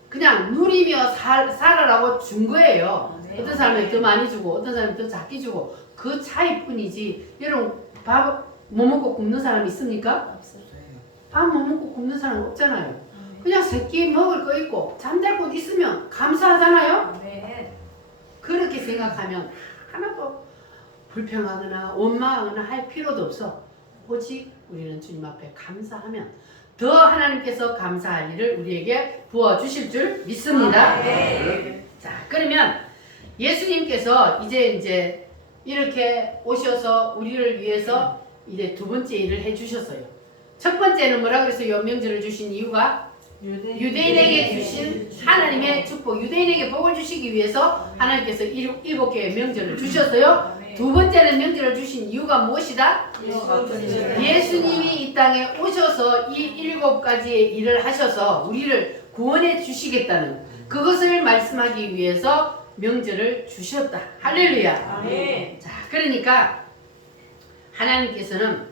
그냥 누리며 살아라고 준 거예요. 어떤 사람이 더 많이 주고 어떤 사람이 더 작게 주고 그 차이뿐이지. 여러분 밥 못 먹고 굶는 사람 있습니까? 밥 못 먹고 굶는 사람 없잖아요. 그냥 새끼 먹을 거 있고 잠잘 곳 있으면 감사하잖아요. 그렇게 생각하면 하나도 불평하거나 원망하거나 할 필요도 없어. 오직 우리는 주님 앞에 감사하면 더 하나님께서 감사할 일을 우리에게 부어주실 줄 믿습니다. 자, 그러면 예수님께서 이제 이렇게 오셔서 우리를 위해서 이제 두 번째 일을 해주셨어요. 첫 번째는 뭐라 그랬어요? 명절을 주신 이유가 유대인에게 주신 하나님의 축복, 유대인에게 복을 주시기 위해서 하나님께서 7개의 명절을 주셨어요. 두 번째는 명절을 주신 이유가 무엇이다? 예수님이 이 땅에 오셔서 이 7가지의 일을 하셔서 우리를 구원해 주시겠다는 그것을 말씀하기 위해서 명절을 주셨다. 할렐루야. 자, 그러니까 하나님께서는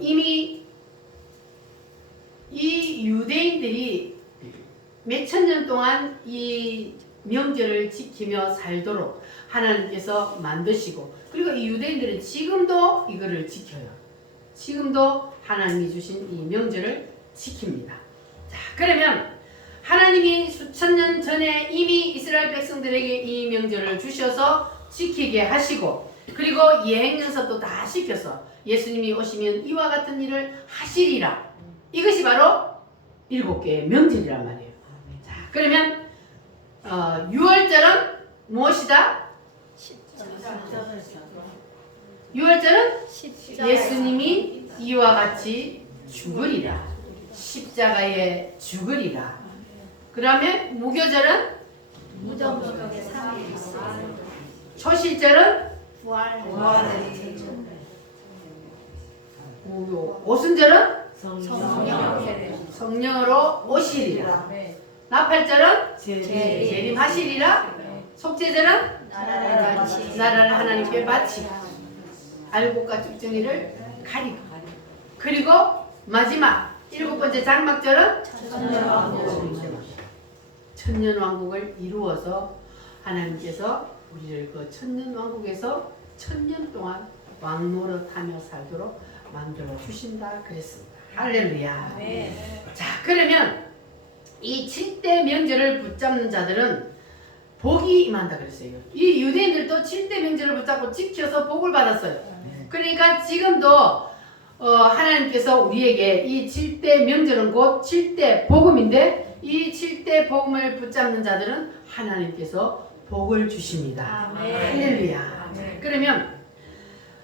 이미 이 유대인들이 몇천 년 동안 이 명절을 지키며 살도록 하나님께서 만드시고 그리고 이 유대인들은 지금도 이거를 지켜요. 지금도 하나님이 주신 이 명절을 지킵니다. 자, 그러면 하나님이 수천 년 전에 이미 이스라엘 백성들에게 이 명절을 주셔서 지키게 하시고 그리고 예행연습도 다 시켜서 예수님이 오시면 이와 같은 일을 하시리라. 이것이 바로 7개의 명절이란 말이에요. 자, 그러면 6월절은 무엇이다? 6월절은 예수님이 이와 같이 죽으리라. 십자가에 죽으리라. 그 다음에 무교절은 초실절은 오순절은 성령으로 오시리라. 나팔절은 재림하시리라. 속죄절은 나라를 하나님께 바치고 알곡과 쭉정이를 가리고 그리고 마지막 7번째 장막절은 천년왕국을 이루어서 하나님께서 우리를 그 천년왕국에서 천년 동안 왕노릇하며 살도록 만들어 주신다 그랬습니다. 할렐루야. 자, 그러면 이 7대 명절을 붙잡는 자들은 복이 임한다 그랬어요. 이 유대인들도 7대 명절을 붙잡고 지켜서 복을 받았어요. 그러니까 지금도 하나님께서 우리에게 이 7대 명절은 곧 7대 복음인데 이 7대 복음을 붙잡는 자들은 하나님께서 복을 주십니다. 할렐루야. 그러면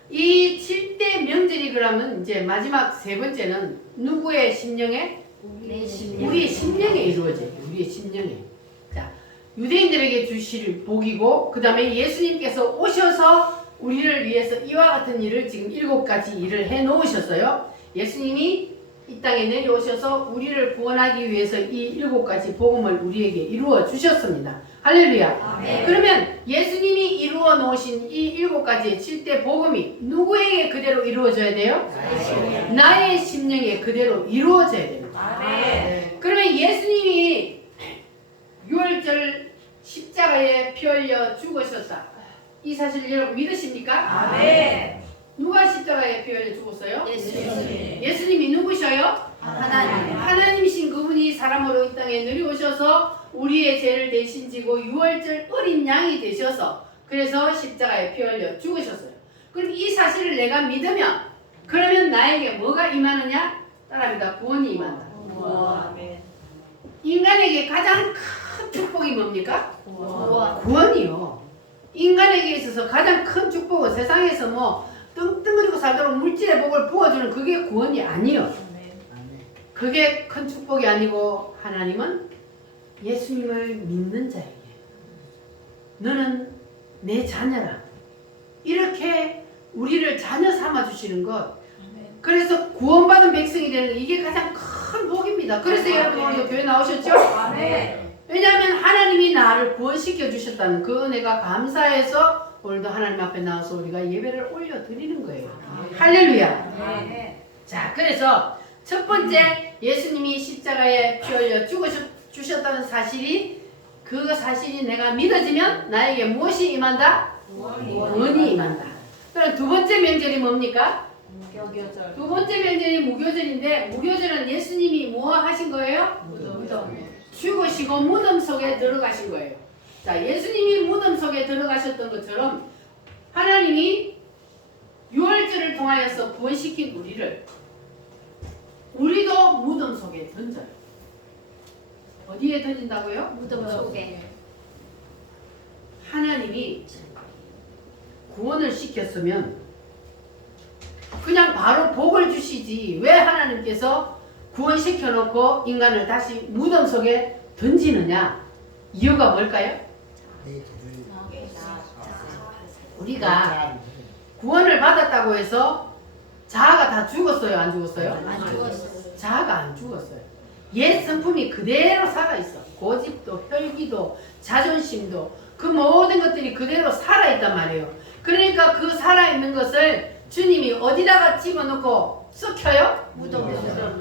이 7대 명절이 그러면 이제 마지막 세 번째는 누구의 심령에? 우리의 심령에 이루어져요. 우리의 심령에. 자, 유대인들에게 주실 복이고 그 다음에 예수님께서 오셔서 우리를 위해서 이와 같은 일을 지금 7가지 일을 해 놓으셨어요. 예수님이 이 땅에 내려오셔서 우리를 구원하기 위해서 이 7가지 복음을 우리에게 이루어 주셨습니다. 할렐루야. 그러면 예수님이 이루어 놓으신 이 7가지의 7대 복음이 누구에게 그대로 이루어져야 돼요? 나의 심령에 그대로 이루어져야 됩니다. 그러면 예수님이 6월절 십자가에 피 흘려 죽으셨다. 이 사실 여러분 믿으십니까? 누가 십자가에 피 흘려 죽었어요? 예수님이 누구셔요? 하나님이신 그분이 사람으로 이 땅에 내려오셔서 우리의 죄를 대신 지고 6월절 어린 양이 되셔서 그래서 십자가에 피 흘려 죽으셨어요. 그럼 이 사실을 내가 믿으면 그러면 나에게 뭐가 임하느냐? 따라합니다. 구원이 임한다. 아멘. 인간에게 가장 큰 축복이 뭡니까? 구원. 구원이요. 인간에게 있어서 가장 큰 축복은 세상에서 뭐 뚱뚱거리고 살도록 물질의 복을 부어주는 그게 구원이 아니요. 그게 큰 축복이 아니고 하나님은 예수님을 믿는 자에게 너는 내 자녀라 이렇게 우리를 자녀 삼아 주시는 것. 그래서 구원받은 백성이 되는 이게 가장 큰 복입니다. 그래서 여러분 오늘 교회 나오셨죠? 왜냐하면 하나님이 나를 구원시켜 주셨다는 그 은혜가 감사해서 오늘도 하나님 앞에 나와서 우리가 예배를 올려드리는 거예요. 할렐루야. 자, 그래서 첫 번째 예수님이 십자가에 피 흘려 죽으셨다는 사실이 그 사실이 내가 믿어지면 나에게 무엇이 임한다? 구원이 임한다. 그럼 두 번째 명절이 뭡니까? 무교절. 두 번째 명절이 무교절인데 무교절은 예수님이 뭐 하신 거예요? 무덤. 죽으시고 무덤 속에 들어가신 거예요. 자, 예수님이 무덤 속에 들어가셨던 것처럼 하나님이 유월절을 통하여서 구원시킨 우리도 무덤 속에 던져요. 어디에 던진다고요? 무덤 속에. 하나님이 구원을 시켰으면 그냥 바로 복을 주시지 왜 하나님께서 구원시켜 놓고 인간을 다시 무덤 속에 던지느냐? 이유가 뭘까요? 우리가 구원을 받았다고 해서 자아가 다 죽었어요? 안 죽었어요? 안 죽었어. 자아가 안 죽었어요. 옛 성품이 그대로 살아있어. 고집도 혈기도 자존심도 그 모든 것들이 그대로 살아있단 말이에요. 그러니까 그 살아있는 것을 주님이 어디다가 집어넣고 썩혀요?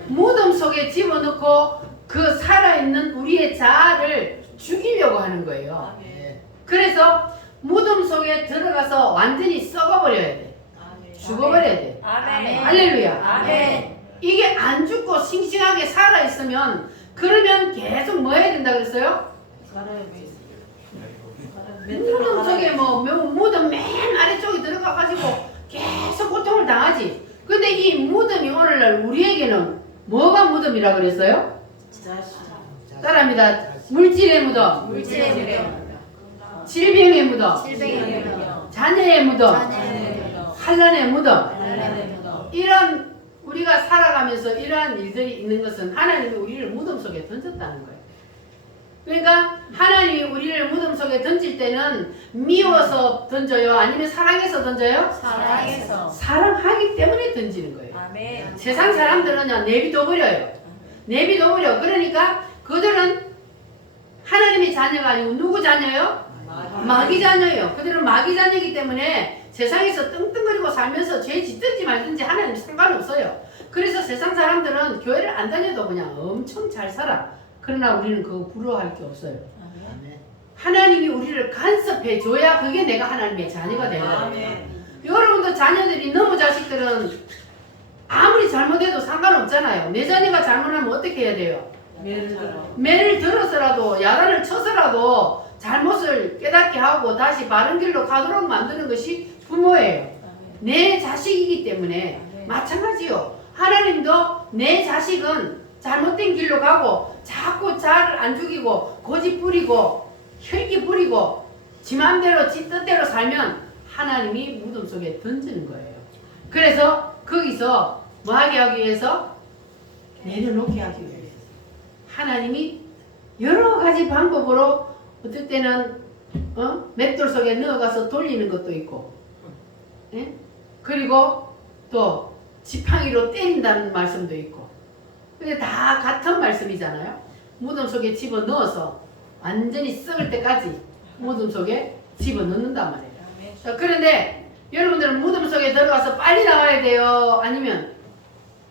무덤 속에 집어넣고 그 살아있는 우리의 자아를 죽이려고 하는 거예요. 그래서 무덤 속에 들어가서 완전히 썩어버려야 돼. 죽어버려야 돼. 아멘. 할렐루야. 아멘. 이게 안 죽고 싱싱하게 살아있으면 그러면 계속 뭐 해야 된다 그랬어요? 무덤 속에 무덤 맨 아래쪽에 들어가가지고 계속 고통을 당하지. 근데 이 무덤이 오늘날 우리에게는 뭐가 무덤이라 그랬어요? 따라합니다. 물질의 무덤, 물질의 무덤. 질병의 무덤, 질병의 무덤. 자녀의 무덤, 자녀의 무덤. 환난의 무덤. 하나님의 무덤. 이런 우리가 살아가면서 이러한 일들이 있는 것은 하나님이 우리를 무덤 속에 던졌다는 거예요. 그러니까 하나님이 우리를 무덤 속에 던질 때는 미워서 던져요? 아니면 사랑해서 던져요? 사랑해서. 사랑하기 때문에 던지는 거예요. 아멘. 세상 사람들은요 내비둬 버려요. 내비둬 버려. 그러니까 그들은 하나님의 자녀가 아니고 누구 자녀요? 마귀 자녀예요. 그들은 마귀 자녀이기 때문에 세상에서 떵떵거리고 살면서 죄 짓든지 말든지 하나님 상관없어요. 그래서 세상 사람들은 교회를 안 다녀도 그냥 엄청 잘 살아. 그러나 우리는 그거 부러워할 게 없어요. 하나님이 우리를 간섭해 줘야 그게 내가 하나님의 자녀가 되는 거예요. 여러분도 자녀들이 너무 자식들은 아무리 잘못해도 상관없잖아요. 내 자녀가 잘못하면 어떻게 해야 돼요? 매를 들어서라도 야단을 쳐서라도 잘못을 깨닫게 하고 다시 바른 길로 가도록 만드는 것이 부모예요. 내 자식이기 때문에 마찬가지요. 하나님도 내 자식은 잘못된 길로 가고 자꾸 자를 안 죽이고 고집 부리고 혈기 부리고 지 맘대로 지 뜻대로 살면 하나님이 무덤 속에 던지는 거예요. 그래서 거기서 뭐 하게 하기 위해서? 내려놓게 하기 위해서 하나님이 여러 가지 방법으로 어떨 때는 맷돌 속에 넣어가서 돌리는 것도 있고 그리고 또 지팡이로 때린다는 말씀도 있고 근데 다 같은 말씀이잖아요. 무덤 속에 집어넣어서 완전히 썩을 때까지 무덤 속에 집어넣는단 말이에요. 자, 그런데 여러분들은 무덤 속에 들어가서 빨리 나와야 돼요? 아니면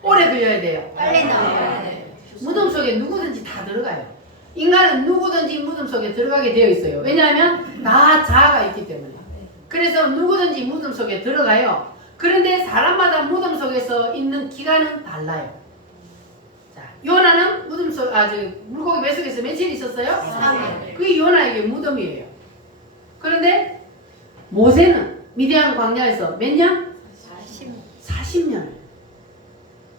오래 걸려야 돼요? 빨리 나와야 돼. 무덤 속에 누구든지 다 들어가요. 인간은 누구든지 무덤 속에 들어가게 되어 있어요. 왜냐하면 다 자아가 있기 때문에. 그래서 누구든지 무덤 속에 들어가요. 그런데 사람마다 무덤 속에서 있는 기간은 달라요. 자, 요나는 무덤 속, 물고기 뱃속에서 며칠 있었어요? 3일. 그게 요나에게 무덤이에요. 그런데 모세는 미디안 광야에서 몇 년? 40년.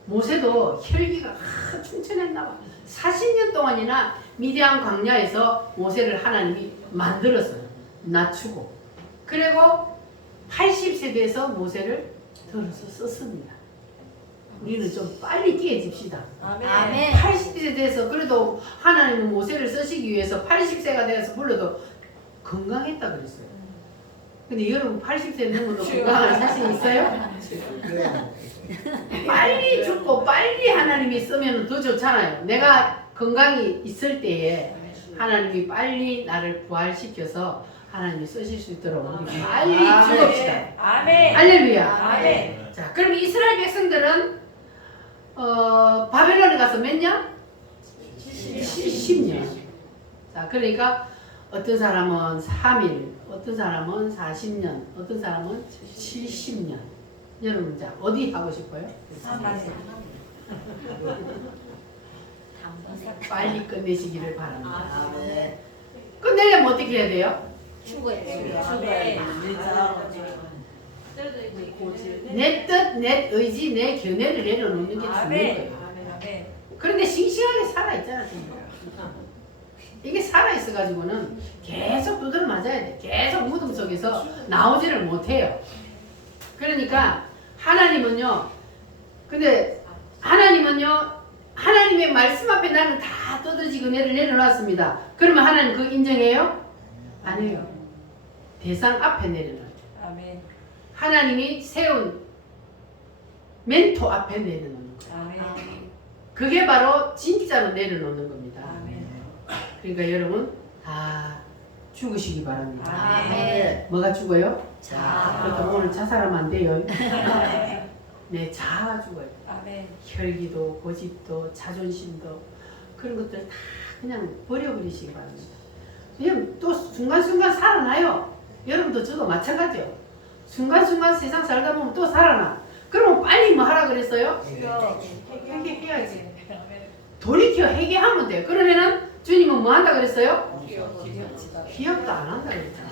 모세도 혈기가 충천했나 봐. 40년 동안이나 미디안 광야에서 모세를 하나님이 만들었어요. 낮추고. 그리고 80세 돼서 모세를 들어서 썼습니다. 우리는 좀 빨리 깨집시다. 아멘. 80세 돼서 그래도 하나님은 모세를 쓰시기 위해서 80세가 돼서 불러도 건강했다 그랬어요. 근데 여러분 80세 넘어도 건강한 자신 있어요? 빨리 죽고 빨리 하나님이 쓰면 더 좋잖아요. 내가 건강이 있을 때에 하나님이 빨리 나를 부활시켜서 하나님이 쓰실 수 있도록 우리 빨리 죽읍시다. 아멘. 할렐루야. 아멘. 자, 그럼 이스라엘 백성들은 바벨론에 가서 몇 년? 70년. 자, 그러니까 어떤 사람은 3일, 어떤 사람은 40년, 어떤 사람은 70년. 여러분, 자, 어디 하고 싶어요? 빨리 끝내시기를 바랍니다. 끝내려면 어떻게 해야 돼요? 내 뜻, 내 의지, 내 견해를 내려놓는 게 중요해요. 아멘. 그런데 싱싱하게 살아있잖아, 지금. 이게 살아있어가지고는 계속 두드려 맞아야 돼. 계속 무덤 속에서 나오지를 못해요. 그러니까 하나님은요, 근데 하나님은요, 하나님의 말씀 앞에 나는 다 떠들지고 내려놨습니다. 그러면 하나님 그거 인정해요? 아니에요. 대상 앞에 내려놔요. 아멘. 하나님이 세운 멘토 앞에 내려놓는 거예요. 아멘. 그게 바로 진짜로 내려놓는 겁니다. 아멘. 그러니까 여러분 다 죽으시기 바랍니다. 아멘. 뭐가 죽어요? 자. 그렇다고 오늘 자살하면 안 돼요. 네, 자아가 죽어요. 아멘. 혈기도, 고집도, 자존심도 그런 것들 다 그냥 버려버리시기 바랍니다. 그냥 또 순간순간 살아나요. 여러분도 저도 마찬가지요. 순간순간 세상 살다 보면 또 살아나. 그러면 빨리 뭐 하라 그랬어요? 회개해야지. 돌이켜 회개하면 돼. 그러면은 주님은 뭐 한다 그랬어요? 기억도 안 한다 그랬잖아.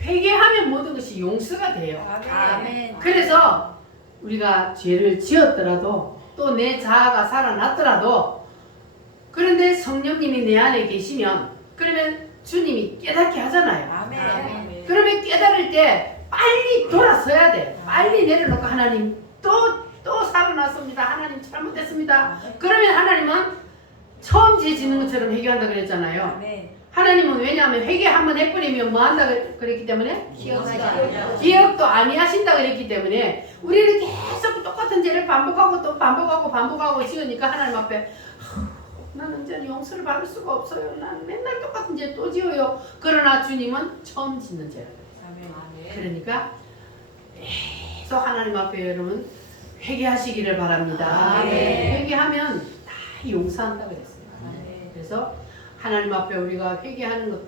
회개하면 모든 것이 용서가 돼요. 아멘. 그래서 우리가 죄를 지었더라도 또 내 자아가 살아났더라도 그런데 성령님이 내 안에 계시면 그러면 주님이 깨닫게 하잖아요. 아멘. 그러면 깨달을 때 빨리 돌아서야 돼. 빨리 내려놓고 하나님 또 살아났습니다. 하나님 잘못했습니다. 그러면 하나님은 처음 죄 짓는 것처럼 회개한다 그랬잖아요. 아멘. 하나님은 왜냐하면 회개 한번 해버리면 뭐 한다 그랬기 때문에 기억도 아니하신다 그랬기 때문에 우리는 계속 똑같은 죄를 반복하고 또 반복하고 지으니까 하나님 앞에 나는 이제 용서를 받을 수가 없어요. 난 맨날 똑같은 죄 또 지어요. 그러나 주님은 처음 짓는 죄라. 그러니까 계속 하나님 앞에 여러분 회개하시기를 바랍니다. 아멘. 회개하면 다 용서한다 그랬어요. 그래서 하나님 앞에 우리가 회개하는 것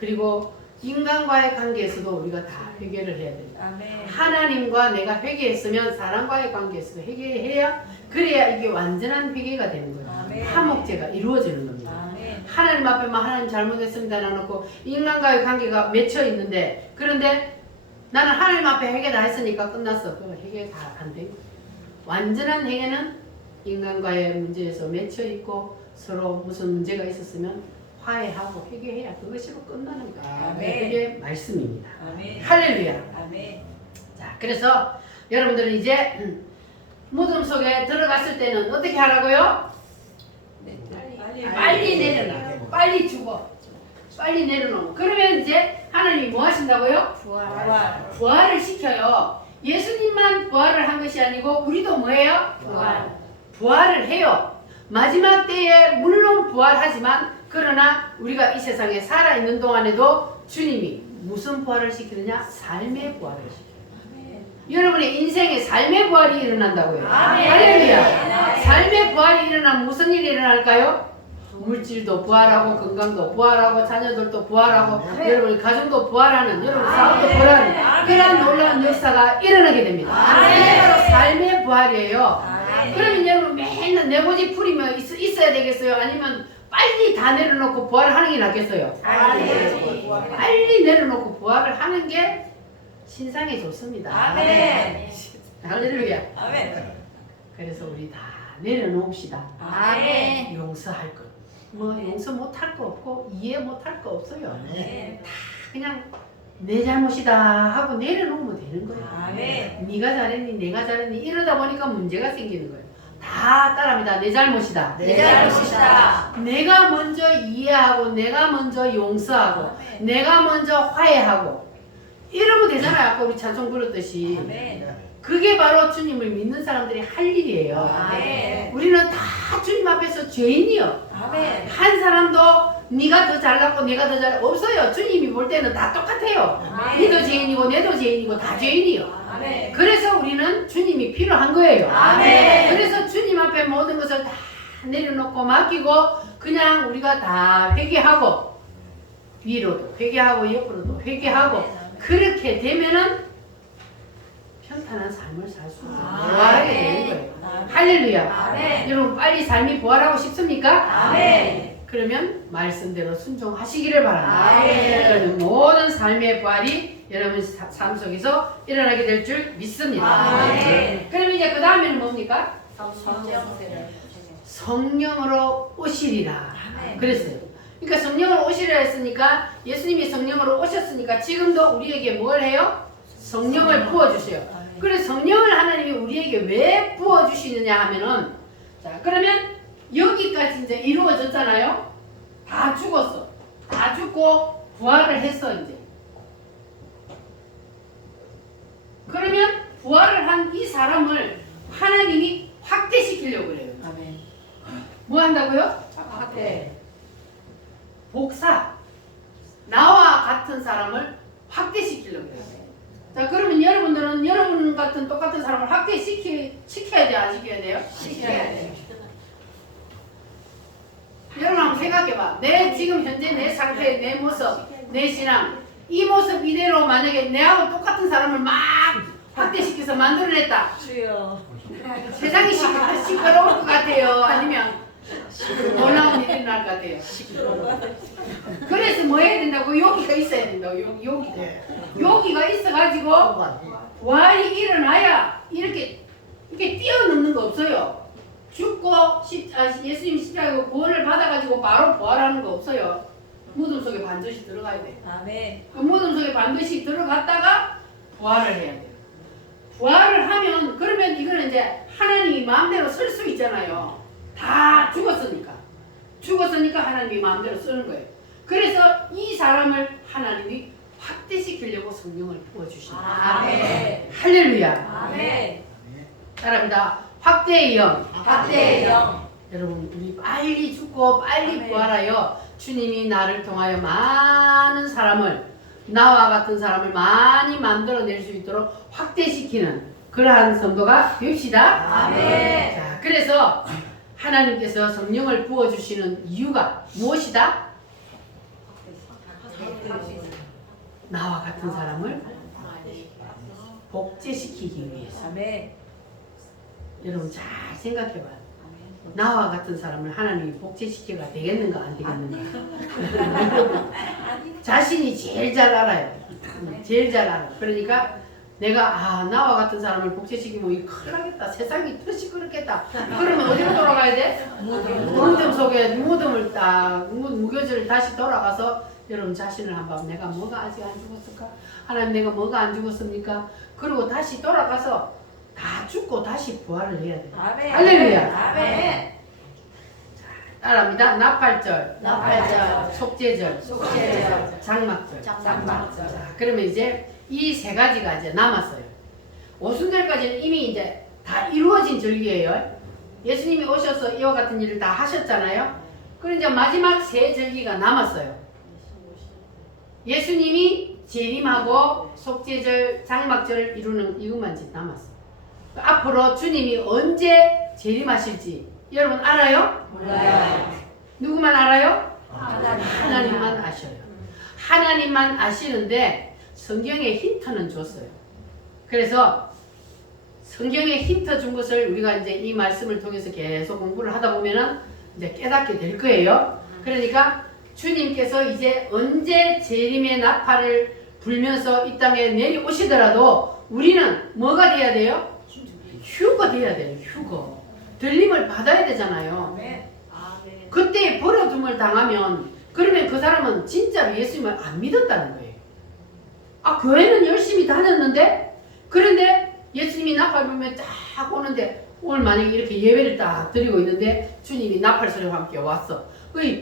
그리고 인간과의 관계에서도 우리가 다 회개를 해야 됩니다. 아멘. 하나님과 내가 회개했으면 사람과의 관계에서도 회개해야 그래야 이게 완전한 회개가 되는 거예요. 아멘. 화목제가 이루어지는 겁니다. 아멘. 하나님 앞에만 하나님 잘못했습니다 해놓고 인간과의 관계가 맺혀 있는데 그런데 나는 하나님 앞에 회개 다 했으니까 끝났어. 그럼 회개 다 안 돼. 완전한 회개는 인간과의 문제에서 맺혀 있고 서로 무슨 문제가 있었으면 화해하고 회개해야 그것으로 끝나는 거야. 아멘. 그게 말씀입니다. 아멘. 할렐루야. 아멘. 자, 그래서 여러분들은 이제 무덤 속에 들어갔을 때는 어떻게 하라고요? 빨리 내려놔. 빨리 죽어. 빨리 내려놓어. 그러면 이제 하나님이 뭐 하신다고요? 부활. 부활을 시켜요. 예수님만 부활을 한 것이 아니고 우리도 뭐예요? 부활을 해요. 마지막 때에 물론 부활하지만 그러나 우리가 이 세상에 살아있는 동안에도 주님이 무슨 부활을 시키느냐? 삶의 부활을 시켜요. 여러분의 인생에 삶의 부활이 일어난다고요. 아멘. 할렐루야. 삶의 부활이 일어나면 무슨 일이 일어날까요? 물질도 부활하고 건강도 부활하고 자녀들도 부활하고 여러분 가정도 부활하는 여러분 사업도 부활하는 그런 놀라운 역사가 일어나게 됩니다. 이게 바로 삶의 부활이에요. 그러면 여러분 맨날 내 고집 부리며 있어야 되겠어요? 아니면 빨리 다 내려놓고 부활을 하는 게 낫겠어요? 빨리 내려놓고 부활을 하는 게 신상에 좋습니다. 아멘. 할렐루야. 아멘. 그래서 우리 다 내려놓읍시다. 아멘. 용서할 것. 뭐 용서 못할 거 없고 이해 못할 거 없어요. 아멘. 그냥 내 잘못이다 하고 내려놓으면 되는 거예요. 아멘. 네가 잘했니 내가 잘했니 이러다 보니까 문제가 생기는 거예요. 다 따라합니다. 내 잘못이다. 내 잘못이다. 내가 먼저 이해하고 내가 먼저 용서하고 아멘. 내가 먼저 화해하고 이러면 되잖아요. 아까 우리 찬송 부르듯이. 아멘. 그게 바로 주님을 믿는 사람들이 할 일이에요. 아멘. 우리는 다 주님 앞에서 죄인이요. 아멘. 한 사람도 네가 더 잘났고 내가 더 잘 없어요. 주님이 볼 때는 다 똑같아요. 아멘. 니도 죄인이고 내도 죄인이고 다 죄인이요. 아멘. 그래서 우리는 주님이 필요한 거예요. 아멘. 그래서 주님 앞에 모든 것을 다 내려놓고 맡기고 그냥 우리가 다 회개하고 위로도 회개하고 옆으로도 회개하고 그렇게 되면은 평탄한 삶을 살 수 있어요. 아멘. 부활하게 되는 거예요. 할렐루야. 아멘. 여러분 빨리 삶이 부활하고 싶습니까? 아멘. 그러면 말씀대로 순종하시기를 바랍니다. 아멘. 그러면 모든 삶의 부활이 여러분 삶 속에서 일어나게 될 줄 믿습니다. 아멘. 그럼 이제 그 다음에는 뭡니까? 성령세를. 성령으로 오시리라. 아멘. 그랬어요. 그러니까 성령으로 오시리라 했으니까 예수님이 성령으로 오셨으니까 지금도 우리에게 뭘 해요? 성령을 부어주세요. 그래서 성령을 하나님이 우리에게 왜 부어주시느냐 하면은 자 그러면 여기까지 이제 이루어졌잖아요. 다 죽었어. 다 죽고 부활을 했어 이제. 그러면 부활을 한 이 사람을 하나님이 확대시키려고 그래요. 아멘. 뭐 한다고요? 확대. 복사. 나와 같은 사람을 확대시키려고 그래요. 자 그러면 여러분들은 여러분 같은 똑같은 사람을 확대시켜야 돼요? 안 시켜야 돼요? 시켜야 돼. 여러분 한번 생각해봐. 내 지금 현재 내 상태, 내 모습, 내 신앙 이 모습 이대로 만약에 내하고 똑같은 사람을 막 확대시켜서 만들어냈다. 주여. 세상이 시끄러울 것 같아요. 아니면 놀라운 일이 날 것 같아요. 그래서 뭐 해야 된다고? 여기가 있어야 된다고. 여기가 있어가지고 부활이 일어나야 이렇게 뛰어넘는 거 없어요. 죽고 예수님 십자가로 구원을 받아가지고 바로 부활하는 거 없어요. 무덤 속에 반드시 들어가야 돼. 아멘. 그 무덤 속에 반드시 들어갔다가 부활을 해야 돼요. 부활을 하면 그러면 이거는 이제 하나님이 마음대로 쓸 수 있잖아요. 다 죽었으니까 하나님이 마음대로 쓰는 거예요. 그래서 이 사람을 하나님이 확대시키려고 성령을 부어주신다. 아멘. 할렐루야. 아멘. 따라합니다. 확대의 영. 확대의 영. 여러분 우리 빨리 죽고 빨리 아멘. 부활하여 주님이 나를 통하여 많은 사람을 나와 같은 사람을 많이 만들어낼 수 있도록 확대시키는 그러한 성도가 됩시다. 아멘. 자, 그래서 하나님께서 성령을 부어주시는 이유가 무엇이다? 나와 같은 사람을 복제시키기 위해서. 아멘. 여러분 잘 생각해봐요. 나와 같은 사람을 하나님이 복제시켜가 되겠는가 안 되겠는가? 자신이 제일 잘 알아요. 제일 잘 알아. 그러니까 내가 나와 같은 사람을 복제시키면 이 큰일 나겠다. 세상이 더 시끄럽겠다. 그러면 어디로 돌아가야 돼? 무덤 속에 무덤을 딱 무교절 다시 돌아가서 여러분 자신을 한번 내가 뭐가 아직 안 죽었을까? 하나님 내가 뭐가 안 죽었습니까? 그리고 다시 돌아가서 다 죽고 다시 부활을 해야 돼. 아멘. 할렐루야. 아멘. 따라합니다. 나팔절, 나팔절, 속죄절, 속죄절, 장막절. 장막절. 자, 그러면 이제 이 세 가지가 이제 남았어요. 오순절까지는 이미 이제 다 이루어진 절기예요. 예수님이 오셔서 이와 같은 일을 다 하셨잖아요. 그럼 이제 마지막 세 절기가 남았어요. 예수님이 재림하고 속죄절, 장막절을 이루는 이것만 이제 남았어요. 앞으로 주님이 언제 재림하실지 여러분 알아요? 몰라요. 누구만 알아요? 하나님. 하나님만 아셔요. 하나님만 아시는데 성경에 힌트는 줬어요. 그래서 성경에 힌트 준 것을 우리가 이제 이 말씀을 통해서 계속 공부를 하다 보면은 이제 깨닫게 될 거예요. 그러니까 주님께서 이제 언제 재림의 나팔을 불면서 이 땅에 내려오시더라도 우리는 뭐가 돼야 돼요? 휴거 돼야 돼요. 휴거. 들림을 받아야 되잖아요. 아멘. 그때 버려둠을 당하면 그러면 그 사람은 진짜로 예수님을 안 믿었다는 거예요. 아, 교회는 열심히 다녔는데 그런데 예수님이 나팔 불면 딱 오는데 오늘 만약에 이렇게 예배를 딱 드리고 있는데 주님이 나팔 소리와 함께 왔어.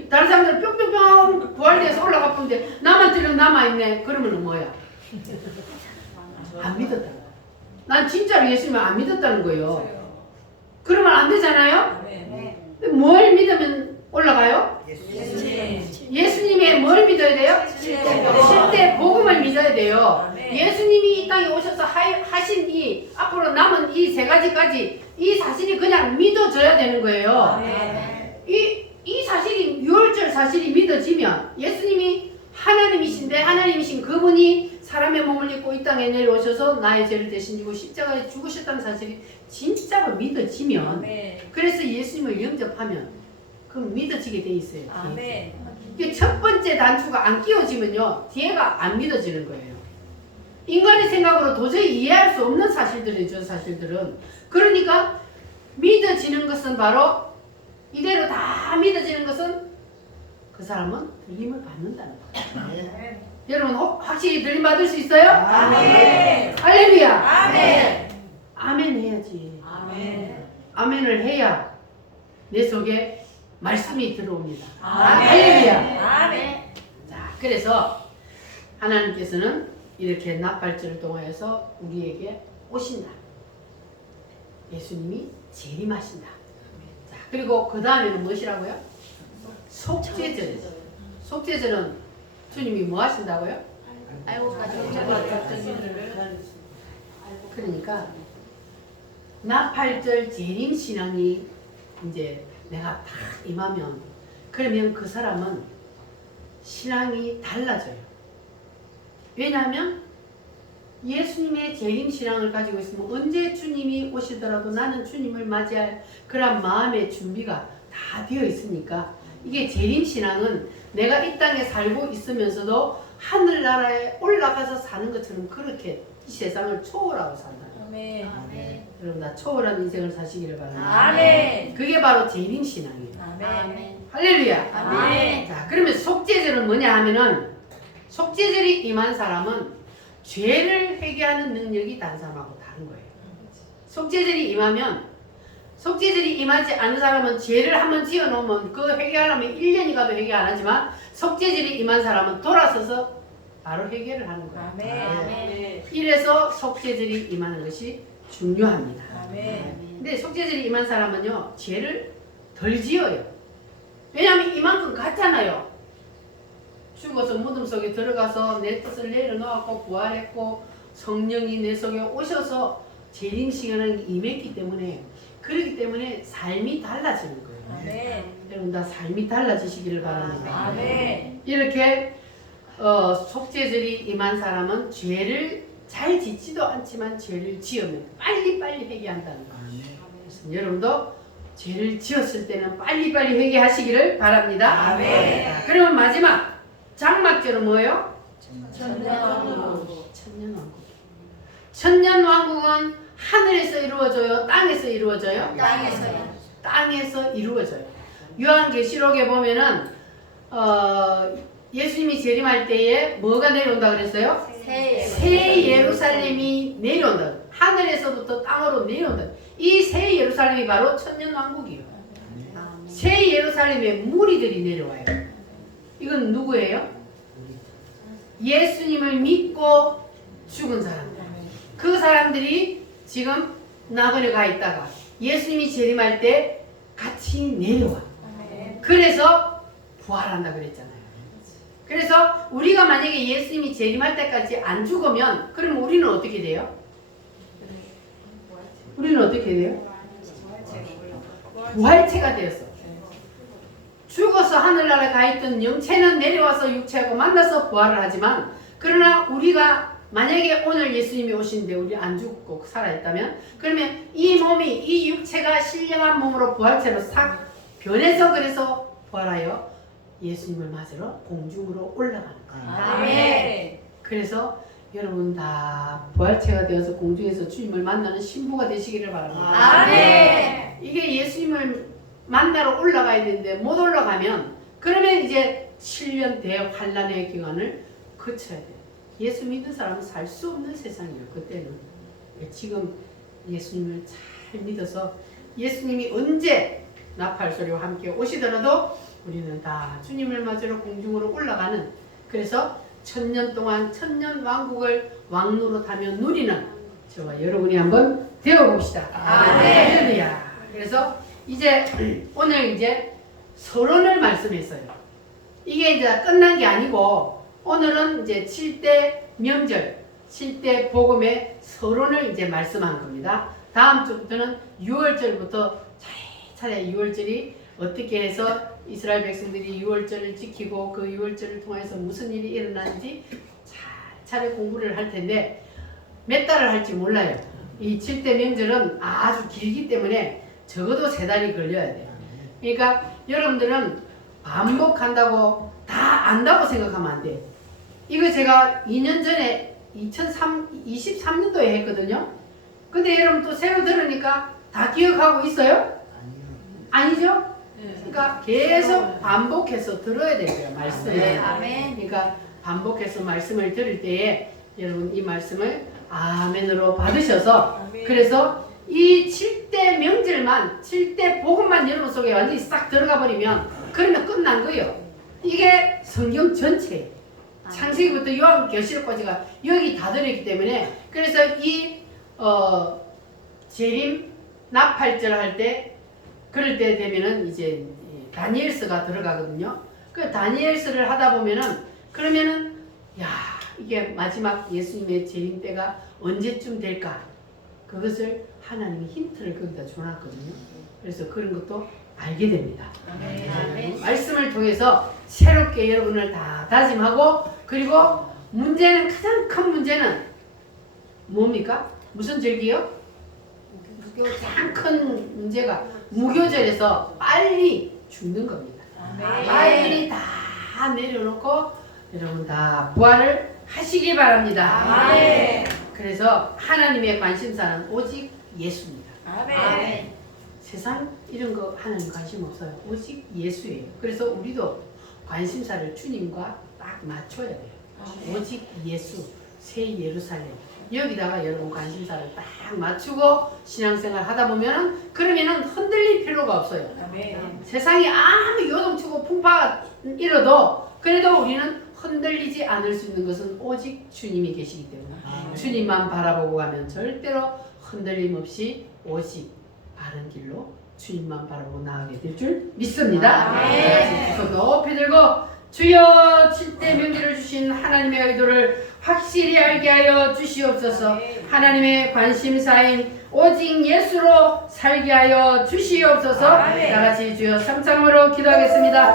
다른 사람들 뿅뿅뿅 부활돼서 올라가 보는데 나만 뒤로 남아있네. 그러면 뭐야? 안 믿었다는 거야. 난 진짜로 예수님을 안 믿었다는 거예요. 그러면 안 되잖아요? 아멘. 근데 뭘 믿으면 올라가요? 예수님의 뭘 믿어야 돼요? 실제 복음을 믿어야 돼요. 아멘. 예수님이 이 땅에 오셔서 하신 이 앞으로 남은 이 세 가지까지 이 사실이 그냥 믿어져야 되는 거예요. 아멘. 이 사실이 유월절 사실이 믿어지면 예수님이 하나님이신데 하나님이신 그분이 사람의 몸을 입고 이 땅에 내려오셔서 나의 죄를 대신 지고 십자가에 죽으셨다는 사실이 진짜로 믿어지면 아멘. 그래서 예수님을 영접하면 그럼 믿어지게 돼 있어요. 아멘. 이게 첫 번째 단추가 안 끼워지면요 뒤에가 안 믿어지는 거예요. 인간의 생각으로 도저히 이해할 수 없는 사실들이죠. 사실들은. 그러니까 믿어지는 것은 바로 이대로 다 믿어지는 것은 그 사람은 들림을 받는다는 거예요. 여러분 확실히 들림 받을 수 있어요? 아멘. 할렐루야. 아멘. 아멘 해야지. 아멘. 아멘을 해야 내 속에 말씀이 들어옵니다. 아멘. 할렐루야. 아멘. 자, 그래서 하나님께서는 이렇게 나팔절을 통하여서 우리에게 오신다. 예수님이 재림하신다. 자, 그리고 그 다음에는 무엇이라고요? 속죄절. 속죄절은 주님이 뭐 하신다고요? 그러니까 나팔절 재림 신앙이 이제 내가 다 임하면 그러면 그 사람은 신앙이 달라져요. 왜냐하면 예수님의 재림 신앙을 가지고 있으면 언제 주님이 오시더라도 나는 주님을 맞이할 그런 마음의 준비가 다 되어 있으니까 이게 재림 신앙은 내가 이 땅에 살고 있으면서도 하늘나라에 올라가서 사는 것처럼 그렇게 이 세상을 초월하고 산다. 아멘. 여러분 다 초월한 인생을 사시기를 바랍니다. 아멘. 그게 바로 재림 신앙이에요. 아멘. 할렐루야. 아멘. 자, 그러면 속죄절은 뭐냐 하면은 속죄절이 임한 사람은 죄를 회개하는 능력이 다른 사람하고 다른 거예요. 속죄절이 임하면 속죄절이 임하지 않은 사람은 죄를 한번 지어놓으면 그 회개하려면 1년이 가도 회개 안 하지만 속죄절이 임한 사람은 돌아서서 바로 회개를 하는 거예요. 아멘. 이래서 속죄절이 임하는 것이 중요합니다. 아멘. 근데 속죄절이 임한 사람은요 죄를 덜 지어요. 왜냐하면 이만큼 갔잖아요. 죽어서 무덤 속에 들어가서 내 뜻을 내려놓았고 부활했고 성령이 내 속에 오셔서 재림 시간에 임했기 때문에 그렇기 때문에 삶이 달라지는 거예요. 아멘. 여러분 다 삶이 달라지시기를 바랍니다. 아멘. 이렇게 속죄절이 임한 사람은 죄를 잘 짓지도 않지만 죄를 지으면 빨리빨리 회개한다는 거예요. 그래서 여러분도 죄를 지었을 때는 빨리빨리 회개하시기를 바랍니다. 아멘. 자, 그러면 마지막 장막절은 뭐예요? 천년왕국. 천년왕국. 천년왕국은 하늘에서 이루어져요? 땅에서 이루어져요? 땅에서요. 땅에서 이루어져요. 요한계시록에 보면은 예수님이 재림할 때에 뭐가 내려온다 그랬어요? 새 예루살렘이 내려온다. 하늘에서부터 땅으로 내려온다. 이 새 예루살렘이 바로 천년왕국이에요. 새 예루살렘에 무리들이 내려와요. 이건 누구예요? 예수님을 믿고 죽은 사람들. 그 사람들이 지금 낙원에 가 있다가 예수님이 재림할 때 같이 내려와. 그래서 부활한다 그랬잖아요. 그래서 우리가 만약에 예수님이 재림할 때까지 안 죽으면 그럼 우리는 어떻게 돼요? 우리는 어떻게 돼요? 부활체가 되었어. 죽어서 하늘나라에 가 있던 영체는 내려와서 육체하고 만나서 부활을 하지만 그러나 우리가 만약에 오늘 예수님이 오시는데 우리 안 죽고 살아있다면 그러면 이 몸이 이 육체가 신령한 몸으로 부활체로 싹 변해서 그래서 부활하여 예수님을 맞으러 공중으로 올라가는 거예요. 아멘. 그래서 여러분 다 부활체가 되어서 공중에서 주님을 만나는 신부가 되시기를 바랍니다. 아멘. 이게 예수님을 만나러 올라가야 되는데 못 올라가면 그러면 이제 7년 대환란의 기간을 거쳐야 돼요. 예수 믿는 사람은 살 수 없는 세상이에요. 그때는. 지금 예수님을 잘 믿어서 예수님이 언제 나팔소리와 함께 오시더라도 우리는 다 주님을 맞으러 공중으로 올라가는, 그래서 1000년 동안 1000년 왕국을 왕노로 타며 누리는 저와 여러분이 한번 되어봅시다. 할렐루야. 그래서 이제 오늘 이제 서론을 말씀했어요. 이게 이제 끝난 게 아니고 오늘은 이제 7대 명절, 7대 복음의 서론을 이제 말씀한 겁니다. 다음 주부터는 6월절부터 차례차례 6월절이 어떻게 해서 이스라엘 백성들이 6월절을 지키고 그 6월절을 통해서 무슨 일이 일어나는지 차례 공부를 할 텐데 몇 달을 할지 몰라요. 이 7대 명절은 아주 길기 때문에 적어도 3달이 걸려야 돼요. 그러니까 여러분들은 반복한다고 다 안다고 생각하면 안 돼요. 이거 제가 2년 전에 2023년도에 했거든요. 근데 여러분 또 새로 들으니까 다 기억하고 있어요? 아니죠? 그러니까 계속 반복해서 들어야 돼요. 말씀을. 네, 아멘. 그러니까 반복해서 말씀을 들을 때에 여러분 이 말씀을 아멘으로 받으셔서 그래서 이 7대 명절만 7대 복음만 여러분 속에 완전히 싹 들어가 버리면 그러면 끝난 거예요. 이게 성경 전체 창세기부터 요한계시록까지가 여기 다 들어있기 때문에 그래서 이 재림 나팔절 할 때 그럴 때 되면은 이제 다니엘서가 들어가거든요. 그 다니엘서를 하다 보면은 그러면은 야 이게 마지막 예수님의 재림 때가 언제쯤 될까? 그것을 하나님이 힌트를 거기다 줘놨거든요. 그래서 그런 것도 알게 됩니다. 아멘. 말씀을 통해서 새롭게 여러분을 다 다짐하고 그리고 문제는 가장 큰 문제는 뭡니까? 무슨 절기요? 가장 큰 문제가 무교절에서 빨리 죽는 겁니다. 빨리 다 내려놓고 여러분 다 부활을 하시기 바랍니다. 아멘. 그래서 하나님의 관심사는 오직 예수입니다. 아멘. 세상 이런 거 하나님 관심 없어요. 오직 예수예요. 그래서 우리도 관심사를 주님과 딱 맞춰야 돼요. 오직 예수, 새 예루살렘. 여기다가 여러분 관심사를 딱 맞추고 신앙생활 하다 보면은 그러면은 흔들릴 필요가 없어요. 아멘. 세상이 아무 요동치고 풍파가 일어도 그래도 우리는 흔들리지 않을 수 있는 것은 오직 주님이 계시기 때문에 주님만 바라보고 가면 절대로 흔들림 없이 오직 바른 길로 주님만 바라보고 나아가게 될 줄 믿습니다. 아멘. 손 높이 들고 주여 7대 명제를 주신 하나님의 의도를 확실히 알게 하여 주시옵소서. 하나님의 관심사인 오직 예수로 살게 하여 주시옵소서. 아멘. 다같이 주여 삼창으로 기도하겠습니다.